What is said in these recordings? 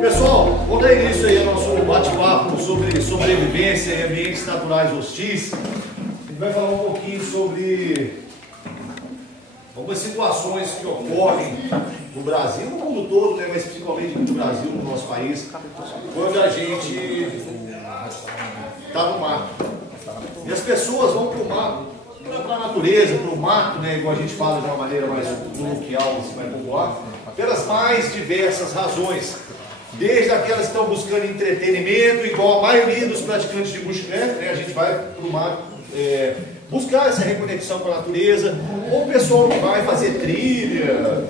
Pessoal, vamos dar início aí ao nosso bate-papo sobre sobrevivência em ambientes naturais hostis. A gente vai falar um pouquinho sobre algumas situações que ocorrem no Brasil, no mundo todo, né, mas principalmente no Brasil, no nosso país, quando a gente está no mato. E as pessoas vão para o mato, para a natureza, para o mato, né, igual a gente fala de uma maneira mais coloquial, assim, mais popular, pelas mais diversas razões. Desde aquelas que estão buscando entretenimento, igual a maioria dos praticantes de bushcraft, né, a gente vai para o mato buscar essa reconexão com a natureza, ou o pessoal que vai fazer trilha,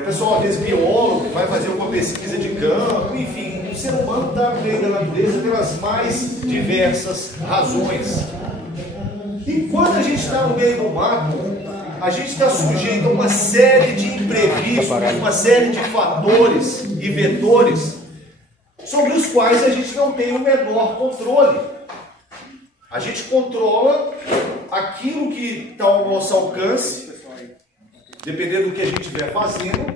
o pessoal às vezes biólogo, vai fazer alguma pesquisa de campo, enfim, o ser humano está no meio da natureza pelas mais diversas razões. E quando a gente está no meio do mato, a gente está sujeito a uma série de imprevistos, uma série de fatores e vetores sobre os quais a gente não tem o menor controle. A gente controla aquilo que está ao nosso alcance, dependendo do que a gente estiver fazendo,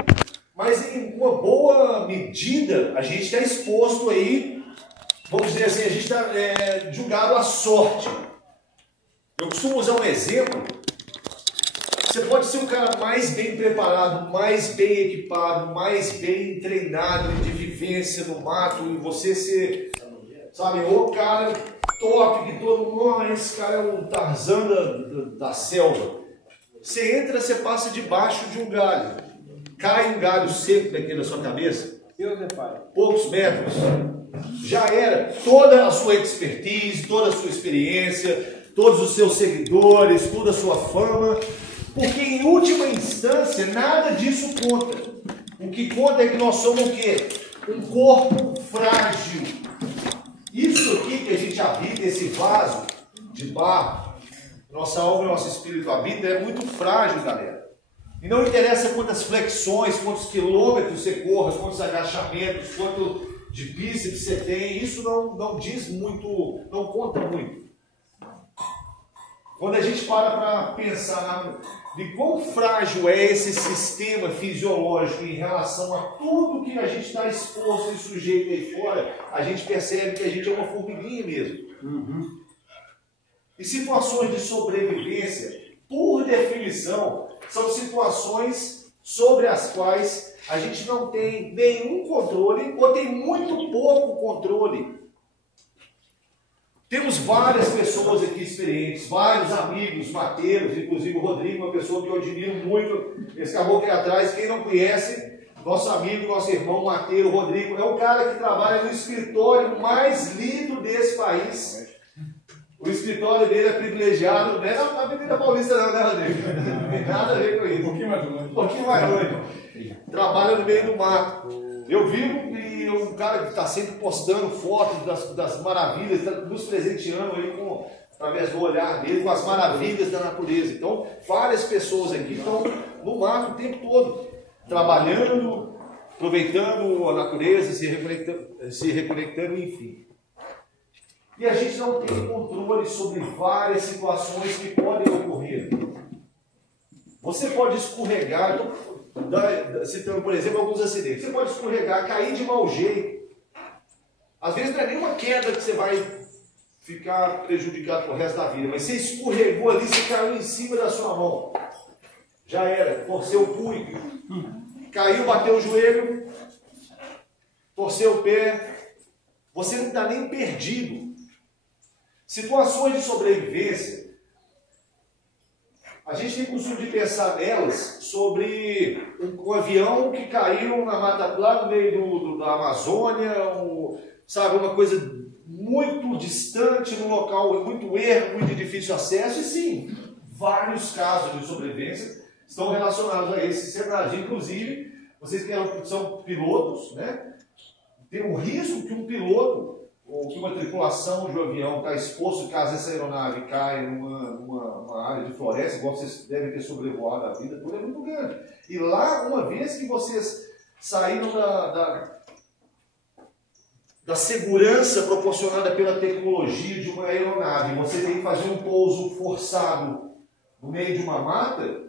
mas em uma boa medida a gente está exposto aí, vamos dizer assim, a gente está julgado à sorte. Eu costumo usar um exemplo. Você pode ser o cara mais bem preparado, mais bem equipado, mais bem treinado de vivência no mato, e você ser, sabe, o cara top que todo mundo, esse cara é um Tarzan da selva. Você entra, você passa debaixo de um galho, cai um galho seco daqui na sua cabeça, poucos metros, já era. Toda a sua expertise, toda a sua experiência, todos os seus seguidores, toda a sua fama, porque em última instância nada disso conta. O que conta é que nós somos o quê? Um corpo frágil. Isso aqui que a gente habita, esse vaso de barro, nossa alma e nosso espírito habita, é muito frágil, galera. E não interessa quantas flexões, quantos quilômetros você corra, quantos agachamentos, quanto de bíceps você tem, isso não diz muito, não conta muito. Quando a gente para pensar de quão frágil é esse sistema fisiológico em relação a tudo que a gente está exposto e sujeito aí fora, a gente percebe que a gente é uma formiguinha mesmo. E situações de sobrevivência, por definição, são situações sobre as quais a gente não tem nenhum controle ou tem muito pouco controle. Temos várias pessoas aqui experientes, vários amigos, mateiros, inclusive o Rodrigo, uma pessoa que eu admiro muito, esse caboclo aqui atrás, quem não conhece, nosso amigo, nosso irmão mateiro, Rodrigo, é o cara que trabalha no escritório mais lindo desse país. O escritório dele é privilegiado, não é na Avenida Paulista não, né, Rodrigo? Não tem nada a ver com isso. Um pouquinho mais longe. Trabalha no meio do mato. Eu vivo e um cara que está sempre postando fotos das maravilhas, nos presenteando aí através do olhar dele, com as maravilhas da natureza. Então, várias pessoas aqui estão no mato o tempo todo, trabalhando, aproveitando a natureza, se reconectando, enfim. E a gente não tem controle sobre várias situações que podem ocorrer. Você pode escorregar, citando, por exemplo, alguns acidentes. Você pode escorregar, cair de mau jeito. Às vezes não é nenhuma queda que você vai ficar prejudicado pro resto da vida, mas você escorregou ali, você caiu em cima da sua mão. Já era, torceu o punho, caiu, bateu o joelho, torceu o pé. Você não está nem perdido. Situações de sobrevivência, a gente tem costume de pensar nelas sobre um avião que caiu na mata, lá no meio da Amazônia, sabe, uma coisa muito distante, num local muito ermo, muito de difícil acesso, e sim, vários casos de sobrevivência estão relacionados a esse cenário. Inclusive, vocês que são pilotos, né? Tem um risco que um piloto ou que uma tripulação de um avião está exposto caso essa aeronave caia numa área de floresta, igual vocês devem ter sobrevoado a vida toda, é muito grande. E lá, uma vez que vocês saíram da segurança proporcionada pela tecnologia de uma aeronave, você tem que fazer um pouso forçado no meio de uma mata,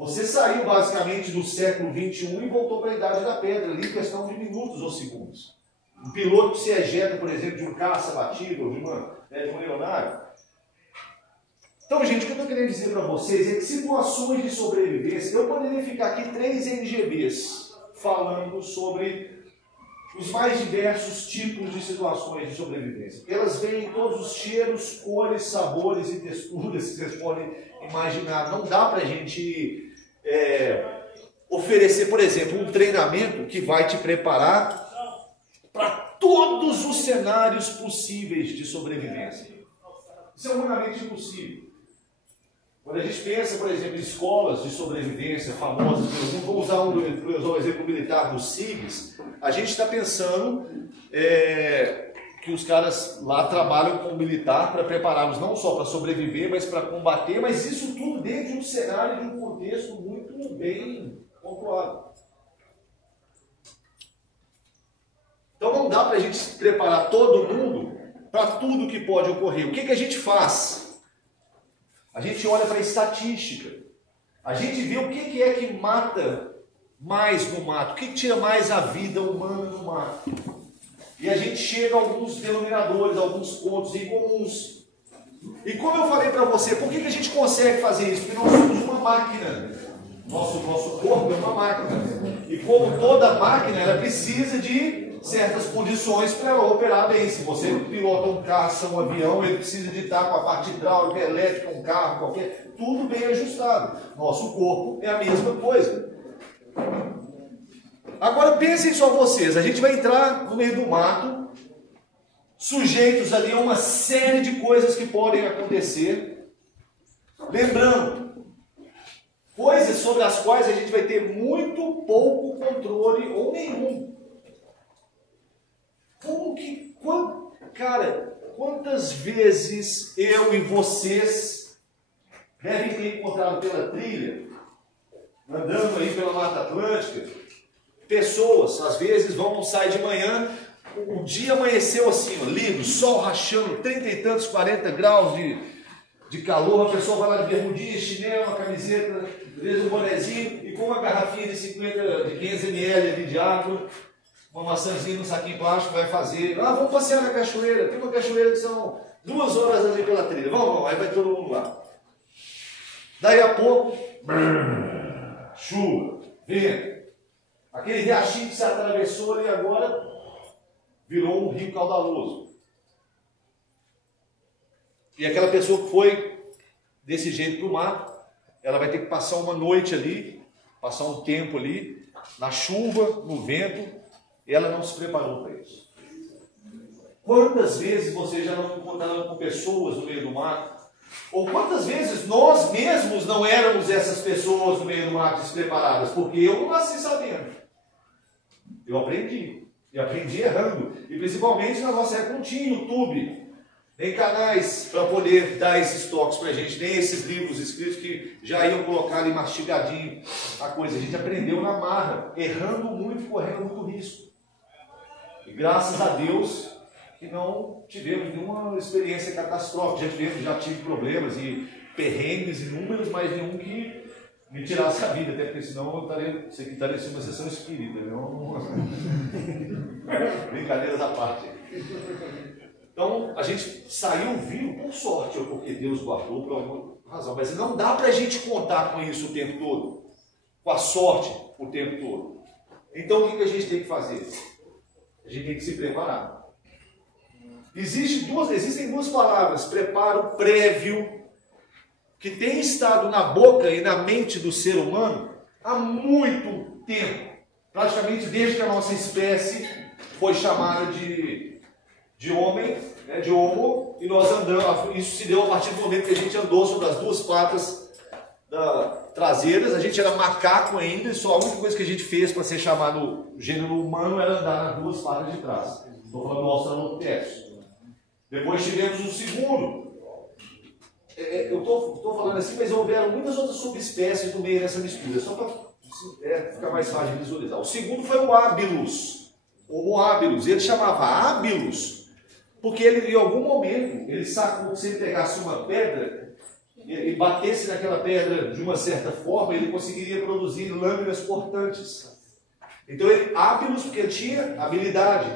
Você saiu basicamente do século XXI e voltou para a Idade da Pedra, ali em questão de minutos ou segundos. Um piloto que se ejeta, por exemplo, de um caça batido, ou de um leonário. Então, gente, o que eu estou querendo dizer para vocês é que situações de sobrevivência, eu poderia ficar aqui 3 NGBs falando sobre os mais diversos tipos de situações de sobrevivência. Elas vêm em todos os cheiros, cores, sabores e texturas que vocês podem imaginar. Não dá para a gente oferecer, por exemplo, um treinamento que vai te preparar para todos os cenários possíveis de sobrevivência. Isso é humanamente impossível. Quando a gente pensa, por exemplo, em escolas de sobrevivência famosas, por exemplo, vou usar o exemplo militar dos SIGs, a gente está pensando que os caras lá trabalham com o militar para prepará-los não só para sobreviver, mas para combater, mas isso tudo dentro de um cenário, de um contexto muito bem pontuado. Então não dá para a gente preparar todo mundo para tudo que pode ocorrer. O que a gente faz? A gente olha para a estatística. A gente vê o que é que mata mais no mato, o que tira mais a vida humana no mato. E a gente chega a alguns denominadores, a alguns pontos em comuns. E como eu falei para você, por que a gente consegue fazer isso? Porque nós somos uma máquina. Nosso corpo é uma máquina. E como toda máquina, ela precisa de certas condições para ela operar bem. Se você pilota um caça, um avião, ele precisa de estar com a parte hidráulica, elétrica, um carro, qualquer, tudo bem ajustado. Nosso corpo é a mesma coisa. Agora pensem só vocês, a gente vai entrar no meio do mato, sujeitos ali a uma série de coisas que podem acontecer. Lembrando, coisas sobre as quais a gente vai ter muito pouco controle ou nenhum. Quantas vezes eu e vocês devem ter encontrado pela trilha, andando aí pela Mata Atlântica, pessoas, às vezes vão sair de manhã, o dia amanheceu assim, lindo, sol rachando, 30 e tantos, 40 graus de calor, a pessoa vai lá de bermudinha, chinelo, uma camiseta, às vezes um bonezinho, e com uma garrafinha de 500 ml ali de água, uma maçãzinha no saquinho plástico, vai fazer, vamos passear na cachoeira, tem uma cachoeira que são 2 horas ali pela trilha, vamos, aí vai todo mundo lá. Daí a pouco, chuva, vento, aquele riachinho que se atravessou ali agora, virou um rio caudaloso. E aquela pessoa que foi desse jeito para o mato, ela vai ter que passar uma noite ali, passar um tempo ali, na chuva, no vento, ela não se preparou para isso. Quantas vezes vocês já não encontraram com pessoas no meio do mato? Ou quantas vezes nós mesmos não éramos essas pessoas no meio do mato despreparadas? Porque eu não nasci sabendo. Eu aprendi. E aprendi errando. E principalmente na nossa época não tinha YouTube, nem canais para poder dar esses toques para a gente, nem esses livros escritos que já iam colocar ali mastigadinho a coisa. A gente aprendeu na marra, errando muito, correndo muito risco. E graças a Deus que não tivemos nenhuma experiência catastrófica. Já tive problemas e perrengues inúmeros, mas nenhum que me tirasse a vida, até porque senão isso aqui estaria sendo uma sessão espírita. Não... Brincadeiras à parte. Então, a gente saiu vivo por sorte, ou porque Deus guardou por alguma razão. Mas não dá para a gente contar com isso o tempo todo, com a sorte o tempo todo. Então, o que a gente tem que fazer? A gente tem que se preparar. Existem 2 palavras, preparo prévio, que tem estado na boca e na mente do ser humano há muito tempo. Praticamente desde que a nossa espécie foi chamada de homem, né, de homo, e nós andamos, isso se deu a partir do momento que a gente andou sobre as 2 patas traseiras. A gente era macaco ainda, e só a única coisa que a gente fez para ser chamado gênero humano era andar nas 2 patas de trás. Estou falando do australopithecus. Depois tivemos um segundo. Eu estou falando assim, mas houveram muitas outras subespécies no meio dessa mistura, só para ficar mais fácil de visualizar. O segundo foi o Habilis, Homo habilis. Ele chamava habilis porque ele, em algum momento, ele sacou que se ele pegasse uma pedra e batesse naquela pedra de uma certa forma, ele conseguiria produzir lâminas cortantes. Então, ele hábilos porque tinha habilidade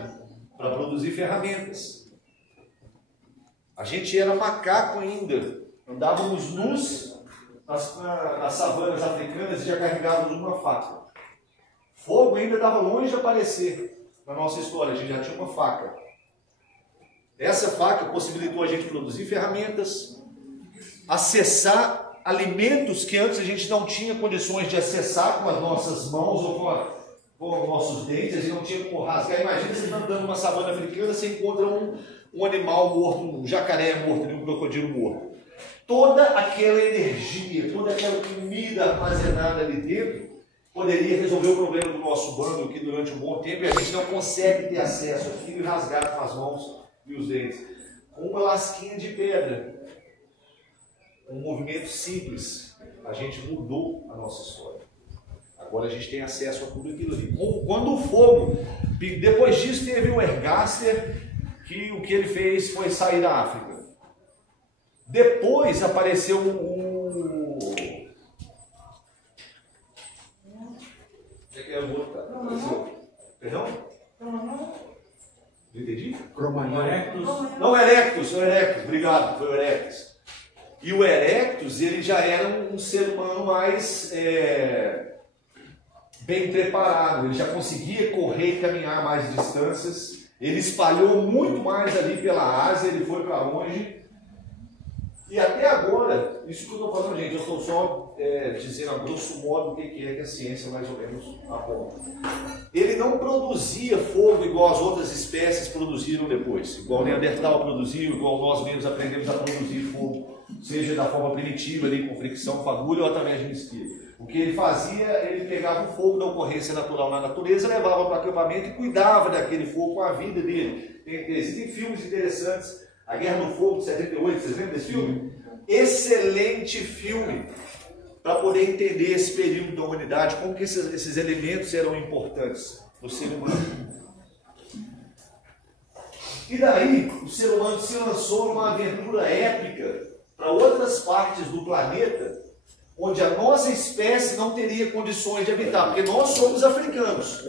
para produzir ferramentas. A gente era macaco ainda, andávamos nus nas savanas africanas e já carregávamos uma faca. Fogo ainda estava longe de aparecer na nossa história, a gente já tinha uma faca. Essa faca possibilitou a gente produzir ferramentas, acessar alimentos que antes a gente não tinha condições de acessar com as nossas mãos ou com os nossos dentes, a gente não tinha como rasgar. Imagina você andando numa savana africana, você encontra um animal morto, um jacaré morto, um crocodilo morto. Toda aquela energia, toda aquela comida armazenada ali dentro poderia resolver o problema do nosso bando, que durante um bom tempo a gente não consegue ter acesso àquilo e rasgar com as mãos e os dentes. Com uma lasquinha de pedra, um movimento simples, a gente mudou a nossa história. Agora a gente tem acesso a tudo aquilo ali. Quando o fogo, depois disso teve o Ergaster, que o que ele fez foi sair da África. Depois apareceu Perdão? Não entendi? Não, Erectus, obrigado, foi o Erectus. E o Erectus, ele já era um ser humano mais bem preparado, ele já conseguia correr e caminhar mais distâncias, ele espalhou muito mais ali pela Ásia, ele foi para longe. E até agora, isso que eu estou falando, gente, eu estou só dizendo a grosso modo o que é que a ciência mais ou menos aponta. Ele não produzia fogo igual as outras espécies produziram depois, igual o Neandertal produziu, igual nós mesmos aprendemos a produzir fogo, seja da forma primitiva, ali, com fricção, fagulha ou através de mesquia. O que ele fazia, ele pegava o fogo da ocorrência natural na natureza, levava para o acampamento e cuidava daquele fogo com a vida dele. Existem filmes interessantes. A Guerra do Fogo de 78, vocês lembram desse filme? Excelente filme para poder entender esse período da humanidade, como que esses elementos eram importantes no ser humano. E daí o ser humano se lançou numa aventura épica para outras partes do planeta, onde a nossa espécie não teria condições de habitar, porque nós somos africanos.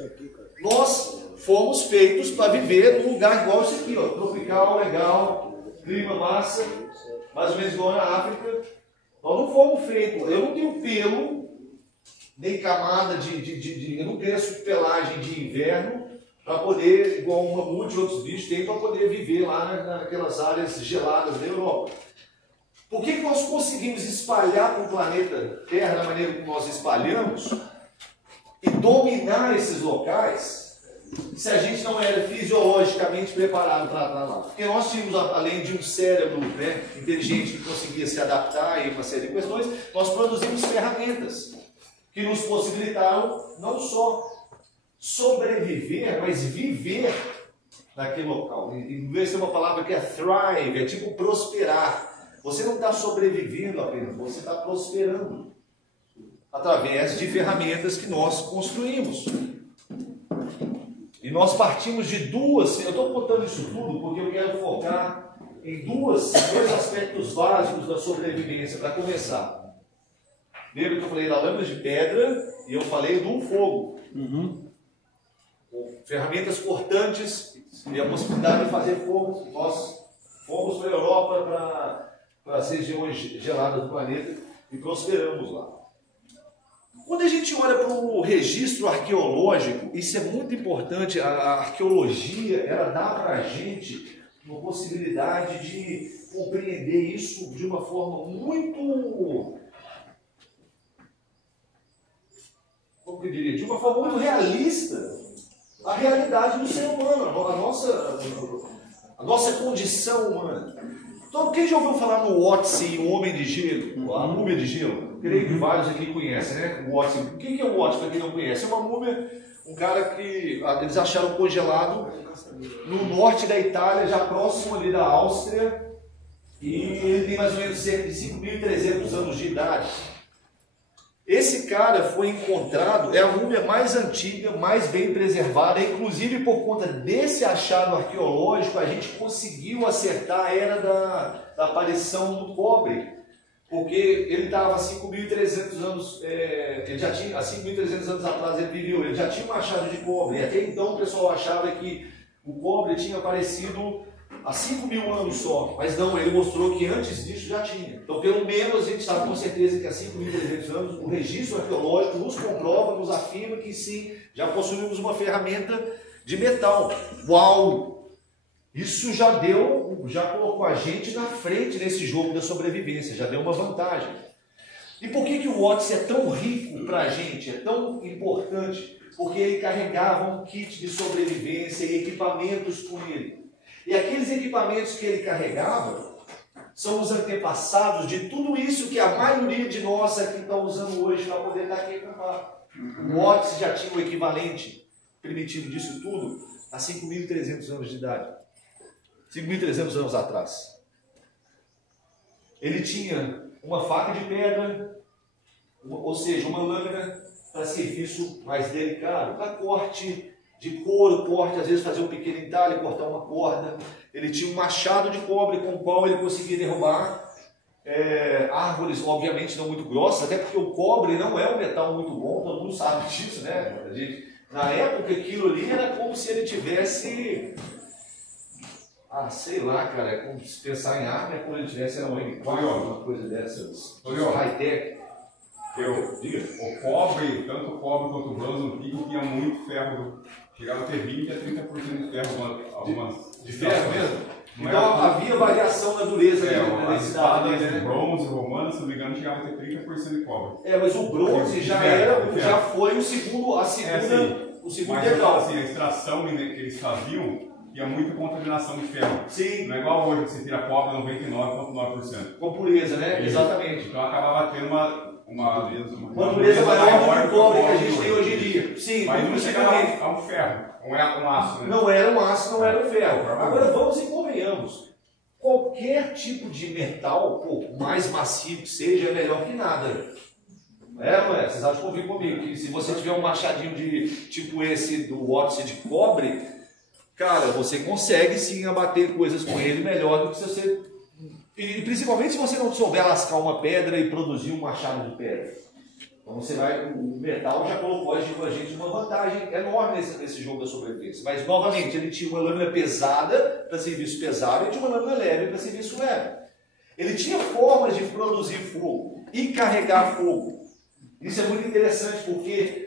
Nós fomos feitos para viver num lugar igual esse aqui, ó, tropical, legal, clima massa, mais ou menos igual na África. Nós não fomos feitos, eu não tenho pelo, nem camada eu não cresço pelagem de inverno para poder, igual um mamute e outros bichos têm, para poder viver lá naquelas áreas geladas da Europa. Por que nós conseguimos espalhar para o planeta Terra da maneira que nós espalhamos e dominar esses locais se a gente não era fisiologicamente preparado para estar lá? Porque nós tínhamos, além de um cérebro inteligente que conseguia se adaptar a uma série de questões, nós produzimos ferramentas que nos possibilitaram não só sobreviver, mas viver naquele local. Em inglês tem uma palavra que é thrive, é tipo prosperar. Você não está sobrevivendo apenas, você está prosperando através de ferramentas que nós construímos. E nós partimos de duas, eu estou contando isso tudo porque eu quero focar em dois aspectos básicos da sobrevivência, para começar. Lembra que eu falei da lâmina de pedra e eu falei do fogo. Com ferramentas cortantes e a possibilidade de fazer fogo. Nós fomos para a Europa, para as regiões geladas do planeta e prosperamos lá. Quando a gente olha para o registro arqueológico, isso é muito importante. A arqueologia, ela dá para a gente uma possibilidade de compreender isso de uma forma muito, como que eu diria, de uma forma muito realista, a realidade do ser humano, a nossa condição humana. Então, quem já ouviu falar no Otzi, o Homem de Gelo, a múmia de gelo? Creio que vários aqui conhecem, né? O Otzi. O que é o Otzi, para quem não conhece? É uma múmia, um cara que eles acharam congelado no norte da Itália, já próximo ali da Áustria, e ele tem mais ou menos cerca de 5.300 anos de idade. Esse cara foi encontrado, é a múmia mais antiga, mais bem preservada, inclusive por conta desse achado arqueológico, a gente conseguiu acertar a era da aparição do cobre. Porque ele estava há 5.300 anos, ele já tinha, há 5.300 anos atrás ele viveu, ele já tinha um machado de cobre, e até então o pessoal achava que o cobre tinha aparecido há 5.000 anos só, mas não, ele mostrou que antes disso já tinha. Então pelo menos a gente sabe com certeza que há 5.300 anos o registro arqueológico nos comprova, nos afirma que sim, já possuímos uma ferramenta de metal. Uau! Isso já colocou a gente na frente nesse jogo da sobrevivência, já deu uma vantagem. E por que o Odyssey é tão rico para a gente, é tão importante? Porque ele carregava um kit de sobrevivência e equipamentos com ele. E aqueles equipamentos que ele carregava são os antepassados de tudo isso que a maioria de nós aqui está usando hoje para poder estar aqui acampar. O Odyssey já tinha o equivalente primitivo disso tudo há 5.300 anos de idade. 5.300 anos atrás. Ele tinha uma faca de pedra, ou seja, uma lâmina para serviço mais delicado, para corte de couro, corte, às vezes fazer um pequeno entalhe, cortar uma corda. Ele tinha um machado de cobre com o qual ele conseguia derrubar árvores, obviamente não muito grossas, até porque o cobre não é um metal muito bom, todo mundo sabe disso, né? Na época aquilo ali era como se ele tivesse... sei lá, cara, é como se pensar em arma, é como ele tivesse uma M4, uma coisa dessas, high-tech. O cobre, tanto o cobre quanto o bronze antigo, tinha muito ferro, chegava a ter 20% a 30% de ferro algumas de ferro mesmo? Então havia variação na dureza da densidade. As bronze romanas, se não me engano, chegava a ter 30% de cobre. Mas o bronze já foi o segundo degrau. Mas a extração que eles faziam tinha muita contaminação de ferro. Sim. Não é igual hoje que você tira cobre 99,9%. Com pureza, né? Exatamente. Então acabava tendo uma dureza maior do que o cobre que a gente tem hoje em dia. Sim, mas não chegava a um ferro, um aço. Né? Não era um aço, não era um ferro. Agora vamos e convenhamos. Qualquer tipo de metal, por mais macio que seja, é melhor que nada. Não é? Vocês acham que convivem comigo que se você tiver um machadinho de tipo esse do Odyssey de cobre, cara, você consegue sim abater coisas com ele melhor do que se você... E principalmente se você não souber lascar uma pedra e produzir um machado de pedra. Então você vai... O metal já colocou a gente uma vantagem enorme nesse jogo da sobrevivência. Mas, novamente, ele tinha uma lâmina pesada para serviço pesado e tinha uma lâmina leve para serviço leve. Ele tinha formas de produzir fogo e carregar fogo. Isso é muito interessante porque...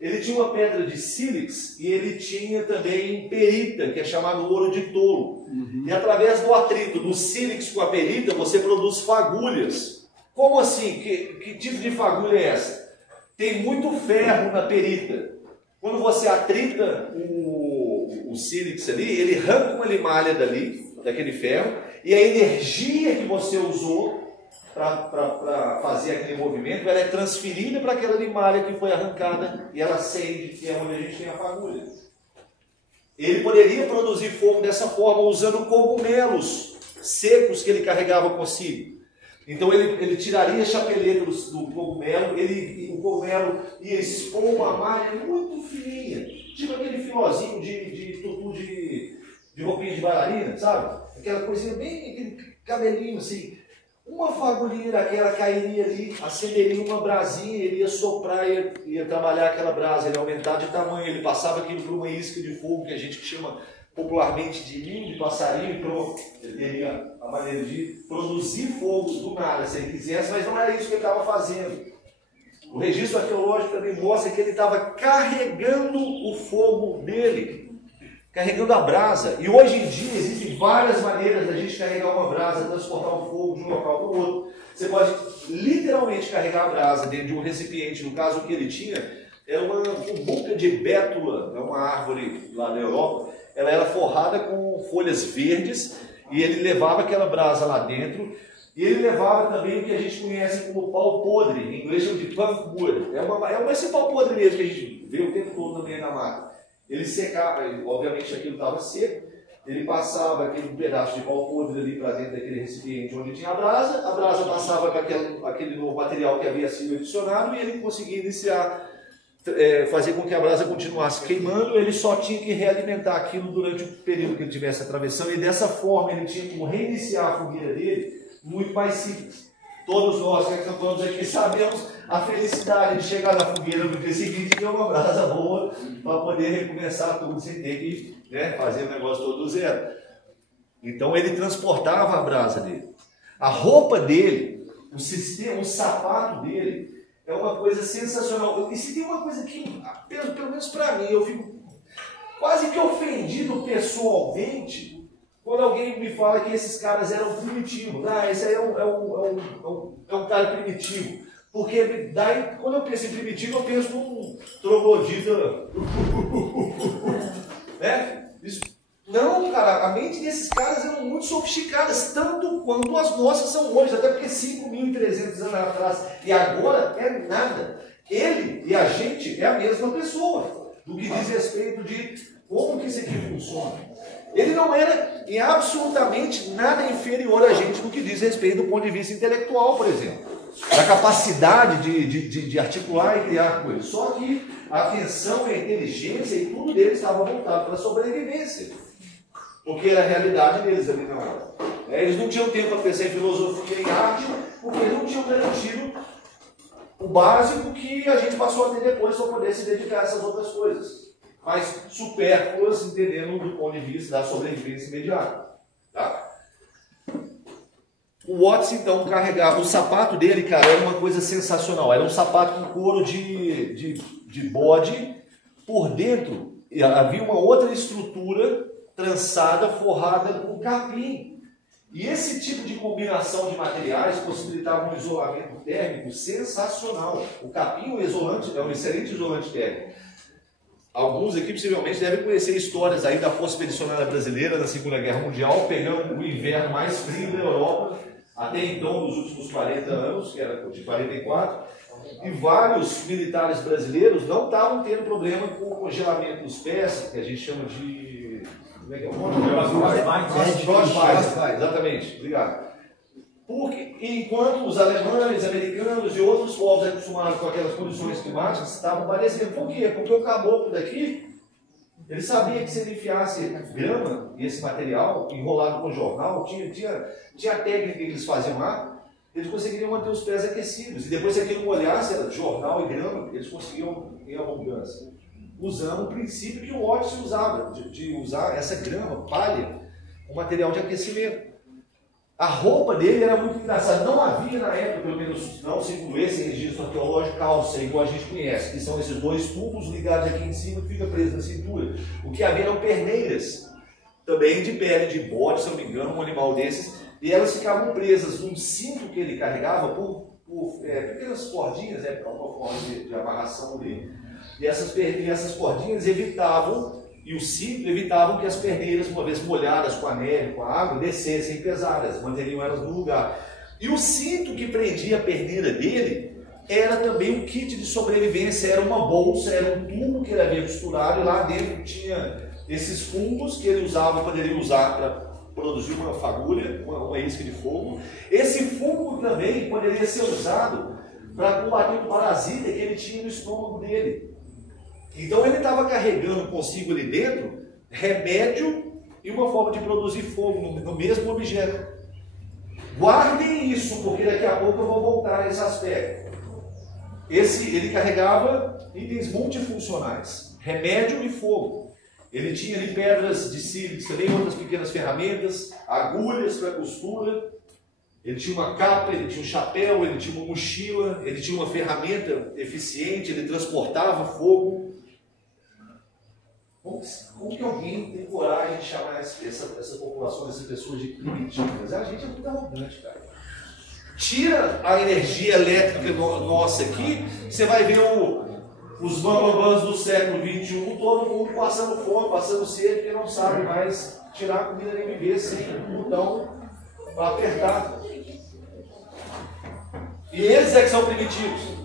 Ele tinha uma pedra de sílex e ele tinha também perita, que é chamado ouro de tolo. E através do atrito do sílex com a perita, você produz fagulhas. Como assim? Que tipo de fagulha é essa? Tem muito ferro na perita. Quando você atrita o sílex ali, ele arranca uma limalha daquele ferro, e a energia que você usou para fazer aquele movimento, ela é transferida para aquela limalha que foi arrancada e ela acende, que é onde a gente tem a fagulha. Ele poderia produzir fogo dessa forma usando cogumelos secos que ele carregava consigo. Então ele tiraria a chapeleta do cogumelo, o cogumelo ia expor uma malha muito fininha, tipo aquele filozinho de tutu de roupinha de bailarina, sabe? Aquela coisinha bem, aquele cabelinho assim. Uma fagulhinha daquela cairia ali, acenderia uma brasinha, ele ia soprar, ia trabalhar aquela brasa, ele ia aumentar de tamanho, ele passava aquilo por uma isca de fogo, que a gente chama popularmente de ninho, de passarinho, e pronto. Ele teria a maneira de produzir fogo do nada, se ele quisesse, mas não era isso que ele estava fazendo. O registro arqueológico também mostra que ele estava carregando o fogo dele, carregando a brasa. E hoje em dia existem várias maneiras da gente carregar uma brasa, transportar o fogo de um local para o outro. Você pode literalmente carregar a brasa dentro de um recipiente. No caso, o que ele tinha era uma buca de bétula, é uma árvore lá na Europa. Ela era forrada com folhas verdes e ele levava aquela brasa lá dentro. E ele levava também o que a gente conhece como pau podre, em inglês chama de punk wood. Esse pau podre mesmo que a gente vê o tempo todo também na mata. Ele secava, obviamente aquilo estava seco, ele passava aquele pedaço de pau podre ali para dentro daquele recipiente onde tinha a brasa passava com aquele novo material que havia sido adicionado e ele conseguia iniciar, fazer com que a brasa continuasse queimando. Ele só tinha que realimentar aquilo durante o período que ele estivesse atravessando e dessa forma ele tinha como reiniciar a fogueira dele muito mais simples. Todos nós que estamos aqui sabemos a felicidade de chegar na fogueira no dia seguinte e ter uma brasa boa para poder recomeçar tudo sem ter que, né, fazer o negócio todo do zero. Então ele transportava a brasa dele. A roupa dele, o sistema, o sapato dele é uma coisa sensacional. E se tem uma coisa que, pelo menos para mim, eu fico quase que ofendido pessoalmente quando alguém me fala que esses caras eram primitivos. Ah, esse aí é um cara primitivo. Porque daí, quando eu penso em primitivo, eu penso num troglodita. Né? Não, cara, a mente desses caras eram muito sofisticadas, tanto quanto as nossas são hoje, até porque 5.300 anos atrás e agora é nada. Ele e a gente é a mesma pessoa, do que diz respeito de como que isso aqui funciona. Ele não era em absolutamente nada inferior a gente no que diz respeito do ponto de vista intelectual, por exemplo. Da capacidade de articular e criar coisas. Só que a atenção e a inteligência e tudo deles estava voltado para a sobrevivência. Porque era a realidade deles ali na hora. Eles não tinham tempo para pensar em filosofia e arte, porque eles não tinham garantido o básico que a gente passou a ter depois para poder se dedicar a essas outras coisas. Mas supérfluas, entendendo do ponto de vista da sobrevivência imediata. Tá? O Watts, então, carregava o sapato dele, cara, era uma coisa sensacional. Era um sapato com couro de bode. Por dentro havia uma outra estrutura trançada, forrada com capim. E esse tipo de combinação de materiais possibilitava um isolamento térmico sensacional. O capim, o isolante, é um excelente isolante térmico. Alguns aqui possivelmente devem conhecer histórias aí da Força Expedicionária Brasileira na Segunda Guerra Mundial, pegando o inverno mais frio da Europa, até então dos últimos 40 anos, que era de 44, e vários militares brasileiros não estavam tendo problema com o congelamento dos pés, que a gente chama de... Como é que é o nome? Frostbite, exatamente, obrigado. Porque, enquanto os alemães, americanos e outros povos acostumados com aquelas condições climáticas estavam padecendo. Por quê? Porque o caboclo daqui, ele sabia que se ele enfiasse grama e esse material enrolado com jornal, tinha a técnica que eles faziam lá, eles conseguiriam manter os pés aquecidos. E depois, se aquilo molhasse, era jornal e grama, eles conseguiam em abundância. Usando o princípio que o Watts usava, de usar essa grama, palha, um material de aquecimento. A roupa dele era muito engraçada. Não havia na época, pelo menos não se incluísse em registro arqueológico, calça, igual a gente conhece, que são esses dois tubos ligados aqui em cima que fica preso na cintura. O que havia eram perneiras, também de pele de bode, se não me engano, um animal desses, e elas ficavam presas num cinto que ele carregava por pequenas cordinhas, para uma forma de amarração ali, e essas cordinhas evitavam, e o cinto evitavam que as perneiras, uma vez molhadas com a neve, com a água, descessem pesadas, manteriam elas no lugar. E o cinto que prendia a perneira dele era também um kit de sobrevivência, era uma bolsa, era um tubo que ele havia costurado, e lá dentro tinha esses fungos que ele usava, poderia usar para produzir uma fagulha, uma isca de fogo. Esse fungo também poderia ser usado para combater o parasita que ele tinha no estômago dele. Então ele estava carregando consigo ali dentro remédio e uma forma de produzir fogo no mesmo objeto. Guardem isso, porque daqui a pouco eu vou voltar a esse aspecto. Ele carregava itens multifuncionais, remédio e fogo. Ele tinha ali pedras de sílex, também outras pequenas ferramentas, agulhas para costura. Ele tinha uma capa, ele tinha um chapéu, ele tinha uma mochila, ele tinha uma ferramenta eficiente, ele transportava fogo. Como que alguém tem coragem de chamar essa população, essas pessoas de primitivas? A gente é muito arrogante, cara. Tira a energia elétrica nossa aqui, você vai ver os bambambãs do século XXI, todo mundo passando fome, passando sede, porque não sabe mais tirar a comida nem viver sem um botão para apertar. E eles é que são primitivos.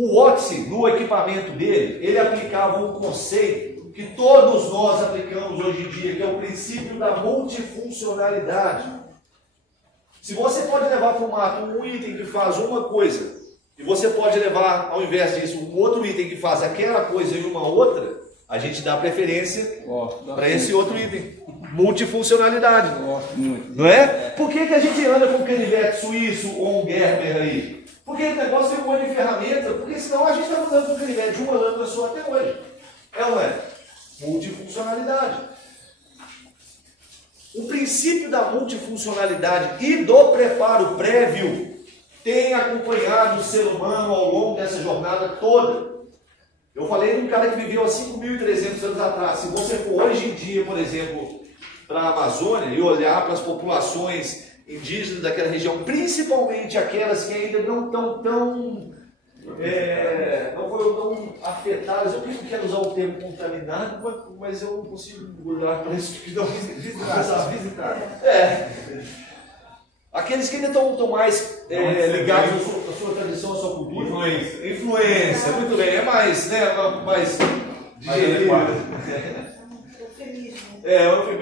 O Watts, no equipamento dele, ele aplicava um conceito que todos nós aplicamos hoje em dia, que é o princípio da multifuncionalidade. Se você pode levar para o mato um item que faz uma coisa, e você pode levar, ao invés disso, um outro item que faz aquela coisa e uma outra, a gente dá preferência para esse outro item, multifuncionalidade. Não é? Por que a gente anda com um canivete suíço ou um Gerber aí? Porque o negócio tem um monte de ferramenta, porque senão a gente está andando com um canivete de uma lâmina só até hoje. É ou não é? Multifuncionalidade. O princípio da multifuncionalidade e do preparo prévio tem acompanhado o ser humano ao longo dessa jornada toda. Eu falei de um cara que viveu há 5.300 anos atrás. Se você for hoje em dia, por exemplo, para a Amazônia e olhar para as populações indígenas daquela região, principalmente aquelas que ainda não estão não foram tão afetadas. Eu quero usar o termo contaminado, mas eu não consigo olhar para isso que não visitar. Aqueles que ainda estão mais ligados à sua tradição, à sua cultura. Influência, muito bem. É mais, né, mais digerido.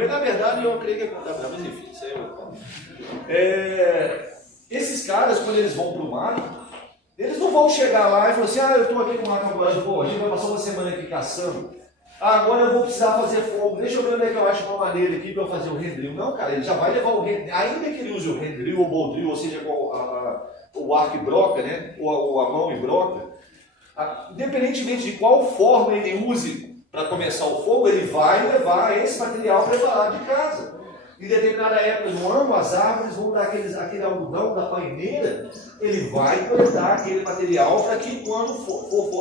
Na verdade, eu creio que é contaminado, mas enfim, isso aí esses caras, quando eles vão para o mato, eles não vão chegar lá e falar assim, eu estou aqui com o mato ambulante, pô, a gente vai passar uma semana aqui caçando, agora eu vou precisar fazer fogo, deixa eu ver onde é que eu acho uma maneira aqui para eu fazer o rendril. Não, cara, ele já vai levar o rendril, ainda que ele use o rendril ou o boldril, ou seja, o arco e broca, né, ou a mão e broca, independentemente de qual forma ele use para começar o fogo, ele vai levar esse material preparado de casa. Em determinada época do ano, as árvores vão dar aquele algodão da paineira, ele vai coletar aquele material para que quando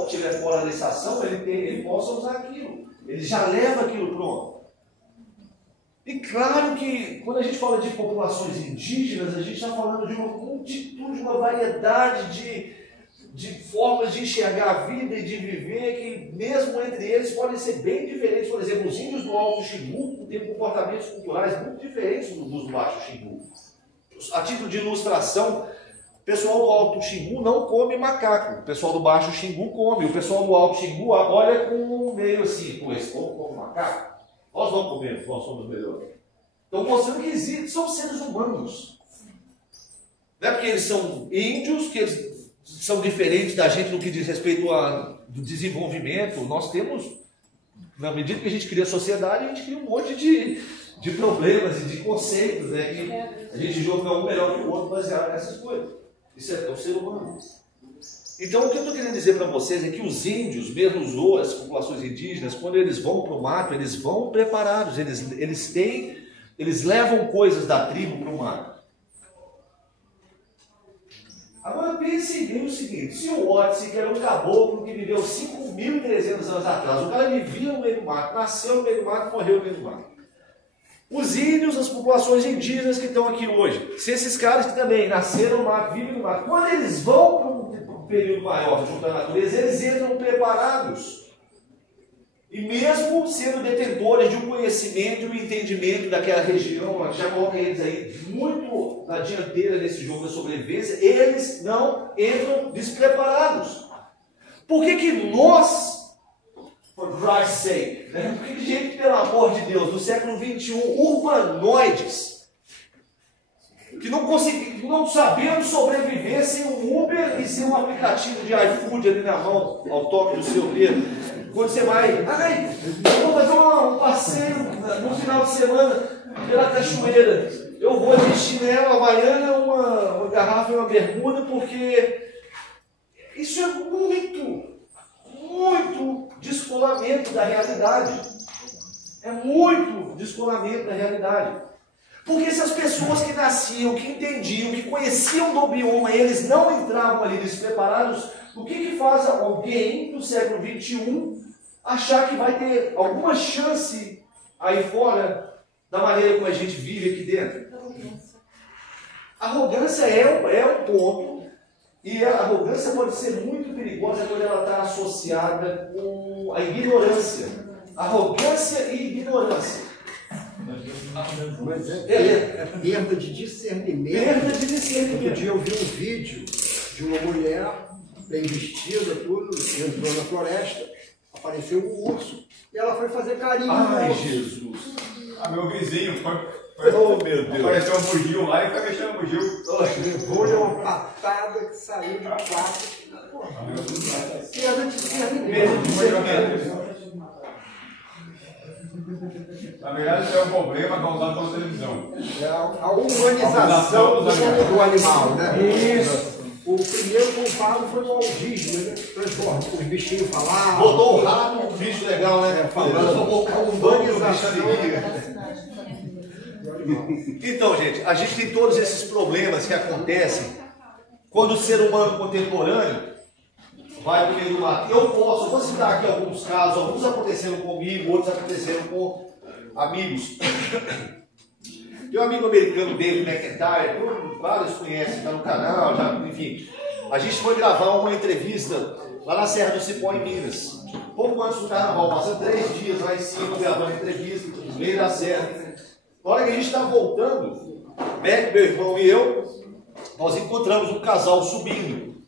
estiver fora da estação, ele possa usar aquilo. Ele já leva aquilo pronto. E claro que quando a gente fala de populações indígenas, a gente está falando de uma multitude, uma variedade de formas de enxergar a vida e de viver, que mesmo entre eles podem ser bem diferentes. Por exemplo, os índios do Alto Xingu têm comportamentos culturais muito diferentes dos do Baixo Xingu. A título de ilustração, o pessoal do Alto Xingu não come macaco, o pessoal do Baixo Xingu come. O pessoal do Alto Xingu olha com meio assim, pô, esse povo come macaco? Nós não comemos, nós somos melhores. Então mostrando que são seres humanos. Não é porque eles são índios que eles são diferentes da gente no que diz respeito ao desenvolvimento. Nós temos, na medida que a gente cria sociedade, a gente cria um monte de problemas e de conceitos, né, que a gente julga um melhor que o outro baseado nessas coisas. Isso é o ser humano. Então, o que eu estou querendo dizer para vocês é que os índios, mesmo as populações indígenas, quando eles vão para o mato, eles vão preparados, eles levam coisas da tribo para o mato. Agora pense bem o seguinte, se o Otzi, que era um caboclo que viveu 5.300 anos atrás, o cara vivia no meio do mato, nasceu no meio do mato, morreu no meio do mato. Os índios, as populações indígenas que estão aqui hoje, se esses caras que também nasceram no mato, vivem no mato, quando eles vão para um período maior junto à natureza, eles entram preparados. E mesmo sendo detentores de um conhecimento e um entendimento daquela região, já coloca eles aí muito na dianteira desse jogo da sobrevivência, eles não entram despreparados. Por que nós, for Christ's sake, né? Por que gente, pelo amor de Deus, no século XXI, urbanoides, que não sabemos sobreviver sem um Uber e sem um aplicativo de iFood ali na mão, ao toque do seu dedo. Quando você vai, eu vou fazer um passeio no final de semana pela cachoeira, eu vou de chinelo, havaiana, uma garrafa e uma bermuda, porque isso é muito descolamento da realidade. É muito descolamento da realidade. Porque se as pessoas que nasciam, que entendiam, que conheciam do bioma, eles não entravam ali despreparados, o que faz alguém do século XXI achar que vai ter alguma chance aí fora da maneira como a gente vive aqui dentro? Arrogância é um ponto, e a arrogância pode ser muito perigosa quando ela está associada com a ignorância. Arrogância e ignorância. Mas é perda de discernimento. Perda de discernimento. Outro dia eu vi um vídeo de uma mulher bem vestida, tudo, entrou na floresta, apareceu um urso e ela foi fazer carinho. Ai, Jesus! Meu vizinho foi. Oh, meu Deus! Apareceu um bugio lá e foi mexendo no bugio. Levou-lhe uma patada que saiu de quatro. Perda de discernimento. Na verdade, isso é um problema causado pela televisão. É a humanização do animal, né? Isso. O primeiro culpado foi o Walt Disney, né? Transforma, os bichinhos falavam. Botou o rato, um bicho legal, né? Falando. Vou colocar um banco no bicho alegria. Então, gente, a gente tem todos esses problemas que acontecem quando o ser humano contemporâneo vai no meio do mato. Vou citar aqui alguns casos, alguns aconteceram comigo, outros aconteceram com amigos. Tem um amigo americano, David McIntyre, vários conhecem, está no canal, já, enfim. A gente foi gravar uma entrevista lá na Serra do Cipó, em Minas. Pouco antes do carnaval, passando 3 dias lá em cima, gravando entrevista, no meio da serra. Na hora que a gente está voltando, Mac, meu irmão e eu, nós encontramos um casal subindo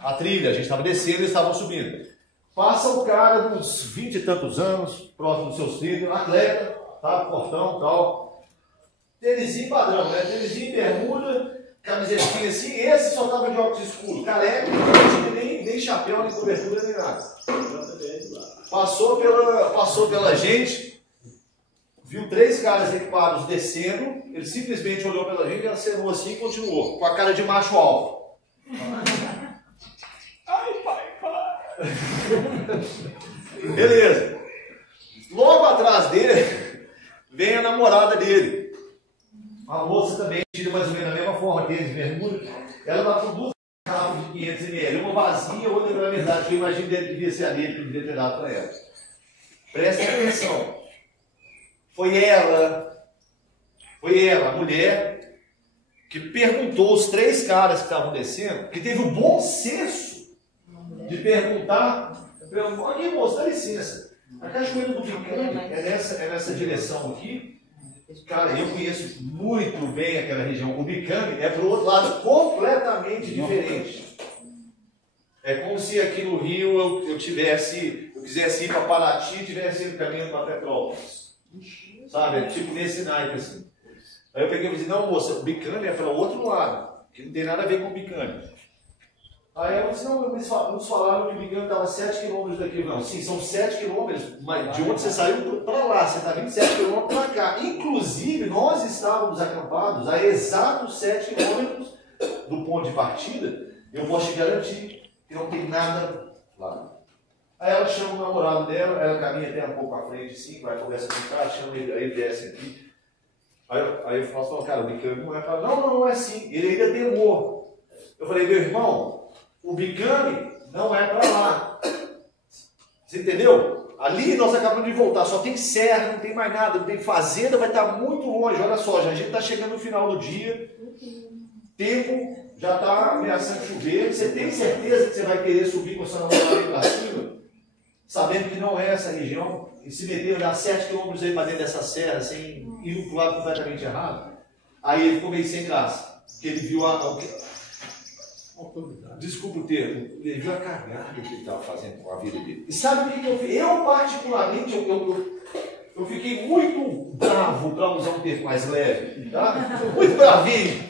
a trilha. A gente estava descendo e eles estavam subindo. Passa o cara de uns 20 e tantos anos, próximo dos seus 30, atleta, tá? Portão e tal. Tênisinho padrão, né? Tênisinho, bermuda, camisetinha assim. Esse só tava de óculos escuros, careca, não tinha nem chapéu, nem cobertura, nem nada. Passou pela gente, viu 3 caras equipados descendo, ele simplesmente olhou pela gente, acenou assim e continuou, com a cara de macho alfa. Ai, pai, para! Beleza. Logo atrás dele, vem a namorada dele. A moça também, tira mais ou menos da mesma forma, tênis, bermuda. Ela vai com 2 garrafas de 500 ml, uma vazia, outra pela metade, que eu imagino que devia ser a dele, que eu devia ter dado para ela. Presta atenção. Foi ela, a mulher, que perguntou os 3 caras que estavam descendo, que teve o bom senso de perguntar, aqui moço, dá licença, a cachoeira do Picante é nessa direção aqui. Cara, eu conheço muito bem aquela região. O Bicame é para o outro lado completamente diferente. É como se aqui no Rio eu quisesse ir para Paraty e tivesse ido caminhando para Petrópolis. Sabe? É tipo nesse naipe assim. Aí eu peguei e disse, não moça, o Bicame é para o outro lado, que não tem nada a ver com o Bicame. Aí ela disse, não, eles falaram que o Bicame estava 7 km daqui. Não, sim, são 7 km, mas de onde você saiu para lá, você está vindo 7 km para cá. Inclusive, nós estávamos acampados a exatos 7 km do ponto de partida. Eu posso te garantir que não tem nada lá. Aí ela chama o namorado dela, ela caminha até um pouco à frente assim, vai conversa com o cara, chama ele, aí ele desce aqui. Aí eu falo assim, cara, o Bicame não é para lá. Não é assim, ele ainda tem humor. Eu falei, meu irmão, o Bicame não é para lá. Você entendeu? Ali nós acabamos de voltar, só tem serra, não tem mais nada, não tem fazenda, vai estar muito longe. Olha só, a gente está chegando no final do dia, tempo já está ameaçando chover. Você tem certeza que você vai querer subir com a sua namorada para cima, sabendo que não é essa região, e se meter a dar 7 km aí para dentro dessa serra, assim, indo para o lado completamente errado? Aí ele ficou meio sem graça, porque ele viu desculpa o termo, ele viu a cagada que ele estava fazendo com a vida dele. E sabe o que eu fiz? Eu particularmente, eu fiquei muito bravo, para usar um termo mais leve, tá? Muito bravinho.